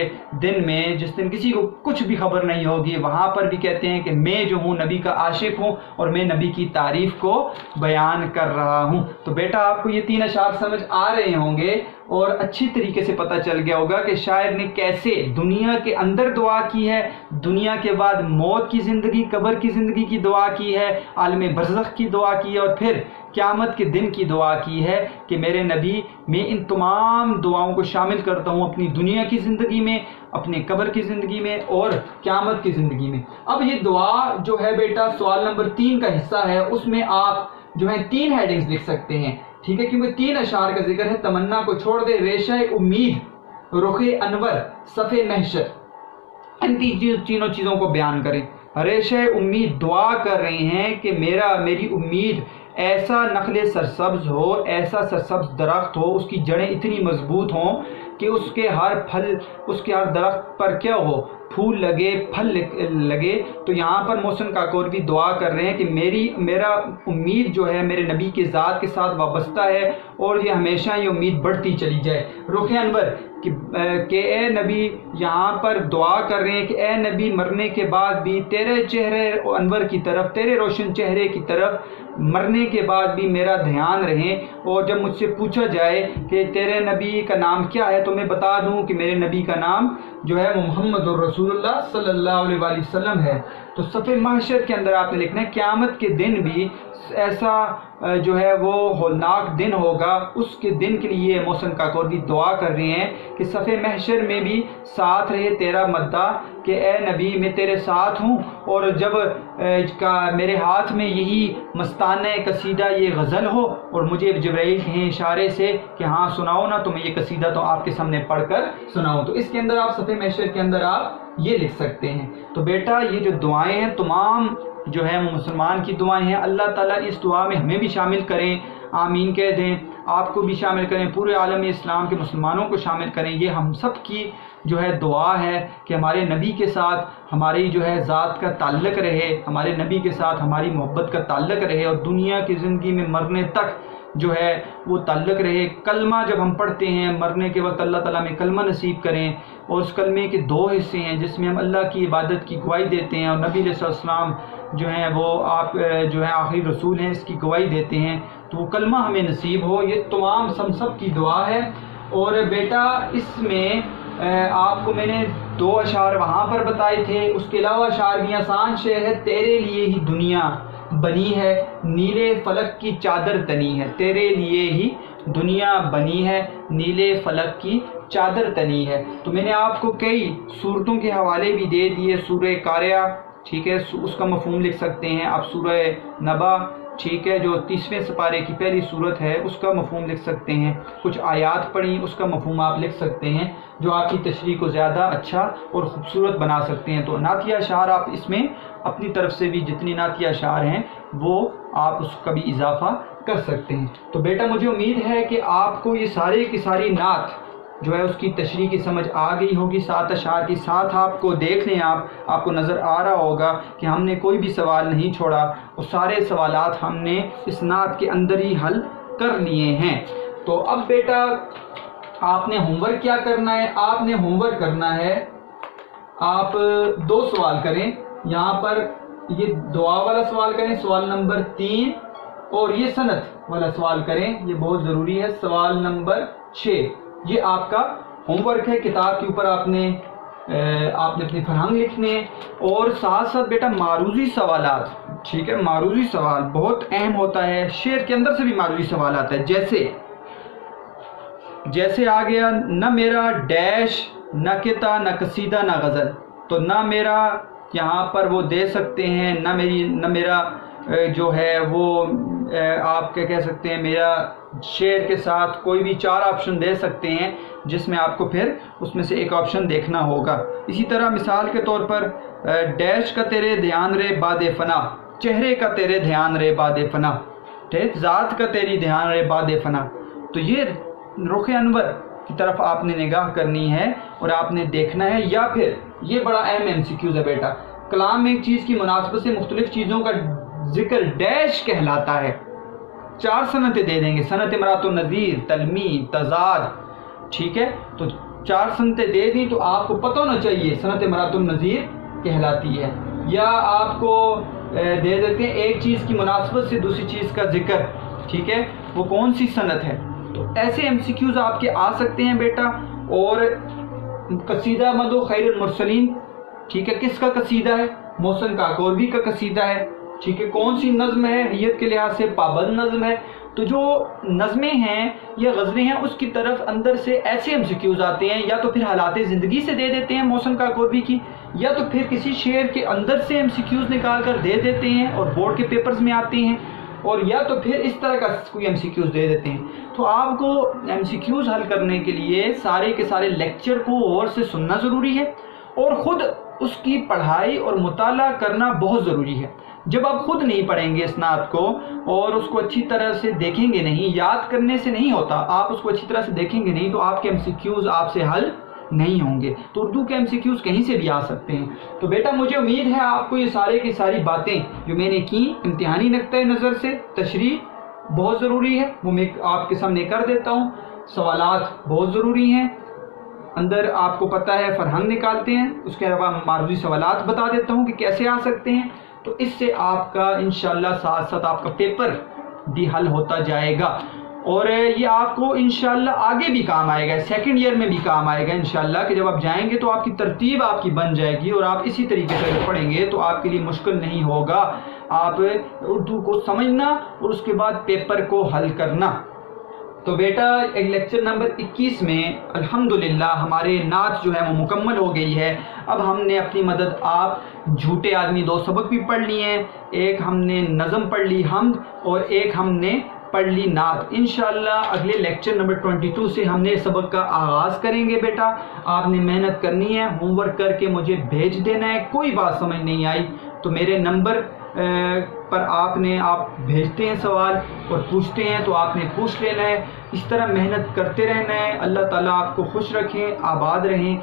دن میں جس دن کسی کو کچھ بھی خبر نہیں ہوگی، وہاں پر بھی کہتے ہیں کہ میں جو ہوں نبی کا عاشق ہوں اور میں نبی کی تعریف کو بیان کر رہا ہوں۔ تو بیٹا آپ کو یہ 3 اشعار سمجھ آ رہے ہوں گے اور اچھی طریقے سے پتہ چل گیا ہوگا کہ شاعر نے کیسے دنیا کے اندر دعا کی ہے، دنیا کے بعد موت کی زندگی، قبر کی زندگی کی دعا کی ہے، عالم برزخ کی دعا کی ہے، اور پھر قیامت کے دن کی دعا کی ہے کہ میرے نبی میں ان تمام دعاؤں کو شامل کرتا ہوں اپنی دنیا کی زندگی میں، اپنے قبر کی زندگی میں اور قیامت کی زندگی میں۔ اب یہ دعا جو ہے بیٹا سوال نمبر 3 کا حصہ ہے، اس میں آپ جو ہے 3 ہیڈنگز لکھ سکتے ہیں، ٹھیک ہے، کیونکہ 3 اشعار کا ذکر ہے۔ تمنا کو چھوڑ دے، ریشہ امید، رخ انور، صف محشر، ان تینوں چیزوں کو بیان کریں۔ ریشہ امید، دعا کر رہے ہیں کہ میری امید ایسا نخل سرسبز ہو، ایسا سرسبز درخت ہو، اس کی جڑیں اتنی مضبوط ہوں کہ اس کے ہر درخت پر کیا ہو، پھول لگے، پھل لگے۔ تو یہاں پر محسن کاکوروی دعا کر رہے ہیں کہ میرا امید جو ہے میرے نبی کے ذات کے ساتھ وابستہ ہے اور یہ ہمیشہ یہ امید بڑھتی چلی جائے۔ رخ انور کہ اے نبی یہاں پر دعا کر رہے ہیں کہ اے نبی مرنے کے بعد بھی تیرے چہرے انور کی طرف، تیرے روشن چہرے کی طرف مرنے کے بعد بھی میرا دھیان رہے، اور جب مجھ سے پوچھا جائے کہ تیرے نبی کا نام کیا ہے تو میں بتا دوں کہ میرے نبی کا نام جو ہے وہ محمد الرسول اللہ صلی اللہ علیہ وآلہ وسلم ہے۔ تو صف محشر کے اندر آپ نے لکھنا ہے قیامت کے دن بھی ایسا جو ہے وہ ہولناک دن ہوگا، اس کے دن کے لیے محسن کاکوروی دعا کر رہے ہیں کہ صف محشر میں بھی ساتھ رہے تیرا مداح کہ اے نبی میں تیرے ساتھ ہوں، اور جب میرے ہاتھ میں یہی مستانہ قصیدہ یہ غزل ہو اور مجھے جبرائیل کہیں اشارے سے کہ ہاں سناؤ نا، تو میں یہ قصیدہ تو آپ کے سامنے پڑھ کر سناؤں۔ تو اس کے اندر آپ صف محشر کے اندر آپ یہ لکھ سکتے ہیں۔ تو بیٹا یہ جو دعائیں ہیں تمام جو ہے مسلمان کی دعائیں ہیں، اللہ تعالیٰ اس دعا میں ہمیں بھی شامل کریں، آمین کہہ دیں، آپ کو بھی شامل کریں، پورے عالم اسلام کے مسلمانوں کو شامل کریں۔ یہ ہم سب کی جو ہے دعا ہے کہ ہمارے نبی کے ساتھ ہماری جو ہے ذات کا تعلق رہے، ہمارے نبی کے ساتھ ہماری محبت کا تعلق رہے، اور دنیا کی زندگی میں مرنے تک جو ہے وہ تعلق رہے۔ کلمہ جب ہم پڑھتے ہیں مرنے کے وقت اللہ تعالیٰ میں کلمہ نصیب کریں، اور اس کلمے کے 2 حصے ہیں جس میں ہم اللہ کی عبادت کی گواہی دیتے ہیں، اور نبی علیہ السلام جو ہیں وہ آپ جو ہے آخری رسول ہیں، اس کی گواہی دیتے ہیں، تو وہ کلمہ ہمیں نصیب ہو۔ یہ تمام سب کی دعا ہے۔ اور بیٹا اس میں آپ کو میں نے 2 اشعار وہاں پر بتائے تھے، اس کے علاوہ اشعار بھی آسان شعر ہے۔ تیرے لیے ہی دنیا بنی ہے، نیلے فلک کی چادر تنی ہے، تیرے لیے ہی دنیا بنی ہے، نیلے فلک کی چادر تنی ہے۔ تو میں نے آپ کو کئی صورتوں کے حوالے بھی دے دیے، سورہ قاریہ، ٹھیک ہے، اس کا مفہوم لکھ سکتے ہیں آپ، سورہ نبا، ٹھیک ہے، جو 30ویں سپارے کی پہلی صورت ہے اس کا مفہوم لکھ سکتے ہیں، کچھ آیات پڑھیں اس کا مفہوم آپ لکھ سکتے ہیں، جو آپ کی تشریح کو زیادہ اچھا اور خوبصورت بنا سکتے ہیں۔ تو نعتیہ اشعار آپ اس میں اپنی طرف سے بھی جتنی نعتیہ اشعار ہیں وہ آپ اس کا بھی اضافہ کر سکتے ہیں۔ تو بیٹا مجھے امید ہے کہ آپ کو یہ سارے کی ساری نعت جو ہے اس کی تشریح کی سمجھ آ گئی ہوگی، 7 اشعار کی ساتھ آپ کو دیکھ لیں، آپ کو نظر آ رہا ہوگا کہ ہم نے کوئی بھی سوال نہیں چھوڑا، اور سارے سوالات ہم نے اس نعت کے اندر ہی حل کر لیے ہیں۔ تو اب بیٹا آپ نے ہوم ورک کیا کرنا ہے؟ آپ نے ہوم ورک کرنا ہے، آپ 2 سوال کریں، یہاں پر یہ دعا والا سوال کریں، سوال نمبر 3، اور یہ صنعت والا سوال کریں، یہ بہت ضروری ہے، سوال نمبر 6۔ یہ آپ کا ہوم ورک ہے، کتاب کے اوپر آپ نے اپنے فرہنگ لکھنے، اور ساتھ ساتھ بیٹا معروضی سوالات، ٹھیک ہے، معروضی سوال بہت اہم ہوتا ہے، شعر کے اندر سے بھی معروضی سوال آتا ہے، جیسے آ گیا نہ میرا ڈیش، نہ کتا، نہ قصیدہ، نہ غزل۔ تو نہ میرا یہاں پر وہ دے سکتے ہیں، نہ میرا جو ہے وہ آپ کیا کہہ سکتے ہیں، میرا شعر کے ساتھ کوئی بھی 4 آپشن دے سکتے ہیں، جس میں آپ کو پھر اس میں سے ایک آپشن دیکھنا ہوگا۔ اسی طرح مثال کے طور پر ڈیش کا تیرے دھیان رے باد فنا، چہرے کا تیرے دھیان رے باد فنا، ذات کا تیری دھیان رے باد فنا۔ تو یہ رخ انور کی طرف آپ نے نگاہ کرنی ہے اور آپ نے دیکھنا ہے، یا پھر یہ بڑا اہم MCQs ہے بیٹا، کلام میں ایک چیز کی مناسبت سے مختلف چیزوں کا ذکر ڈیش کہلاتا ہے۔ 4 صنعتیں دے دیں گے، صنعت امراۃ النظیر، تلمیع، تضاد، ٹھیک ہے، تو 4 صنعتیں دے دیں تو آپ کو پتہ ہونا چاہیے صنعت امراۃ النظیر کہلاتی ہے، یا آپ کو دے دیتے ہیں ایک چیز کی مناسبت سے دوسری چیز کا ذکر، ٹھیک ہے، وہ کون سی صنعت ہے۔ تو ایسے MCQs آپ کے آ سکتے ہیں بیٹا۔ اور قصیدہ مدح خیر المرسلین، ٹھیک ہے، کس کا قصیدہ ہے؟ محسن کاکوروی کا قصیدہ ہے، ٹھیک ہے، کون سی نظم ہے؟ حیت کے لحاظ سے پابند نظم ہے۔ تو جو نظمیں ہیں یا غزلیں ہیں اس کی طرف اندر سے ایسے MCQs آتے ہیں، یا تو پھر حالات زندگی سے دے دیتے ہیں محسن کاکوروی کی، یا تو پھر کسی شعر کے اندر سے MCQs نکال کر دے دیتے ہیں اور بورڈ کے پیپرز میں آتے ہیں، اور یا تو پھر اس طرح کا کوئی MCQs دے دیتے ہیں۔ تو آپ کو MCQs حل کرنے کے لیے سارے کے سارے لیکچر کو غور سے سننا ضروری ہے، اور خود اس کی پڑھائی اور مطالعہ کرنا بہت ضروری ہے۔ جب آپ خود نہیں پڑھیں گے اس نعت کو اور اس کو اچھی طرح سے دیکھیں گے نہیں، یاد کرنے سے نہیں ہوتا، آپ اس کو اچھی طرح سے دیکھیں گے نہیں تو آپ کے MCQs آپ سے حل نہیں ہوں گے۔ تو اردو کے MCQs کہیں سے بھی آ سکتے ہیں۔ تو بیٹا مجھے امید ہے آپ کو یہ سارے کی ساری باتیں جو میں نے کی امتحانی نقطۂ نظر سے تشریح بہت ضروری ہے، وہ میں آپ کے سامنے کر دیتا ہوں۔ سوالات بہت ضروری ہیں، اندر آپ کو پتہ ہے فرہنگ نکالتے ہیں، اس کے علاوہ معروضی سوالات بتا دیتا ہوں کہ کیسے آ سکتے ہیں۔ تو اس سے آپ کا انشاءاللہ ساتھ ساتھ آپ کا پیپر بھی حل ہوتا جائے گا، اور یہ آپ کو انشاءاللہ آگے بھی کام آئے گا، 2nd ایئر میں بھی کام آئے گا انشاءاللہ، کہ جب آپ جائیں گے تو آپ کی ترتیب آپ کی بن جائے گی، اور آپ اسی طریقے سے پڑھیں گے تو آپ کے لیے مشکل نہیں ہوگا آپ اردو کو سمجھنا اور اس کے بعد پیپر کو حل کرنا۔ تو بیٹا لیکچر نمبر 21 میں الحمدللہ ہمارے نعت جو ہے وہ مکمل ہو گئی ہے۔ اب ہم نے اپنی مدد آپ جھوٹے آدمی 2 سبق بھی پڑھ لیے ہیں، ایک ہم نے نظم پڑھ لی حمد، اور ایک ہم نے پڑھ لی نعت۔ انشاءاللہ اگلے لیکچر نمبر 22 سے ہم نے سبق کا آغاز کریں گے بیٹا۔ آپ نے محنت کرنی ہے، ہوم ورک کر کے مجھے بھیج دینا ہے، کوئی بات سمجھ نہیں آئی تو میرے نمبر پر آپ بھیجتے ہیں سوال اور پوچھتے ہیں تو آپ نے پوچھ لینا ہے۔ اس طرح محنت کرتے رہنا ہے۔ اللہ تعالیٰ آپ کو خوش رکھیں، آباد رہیں۔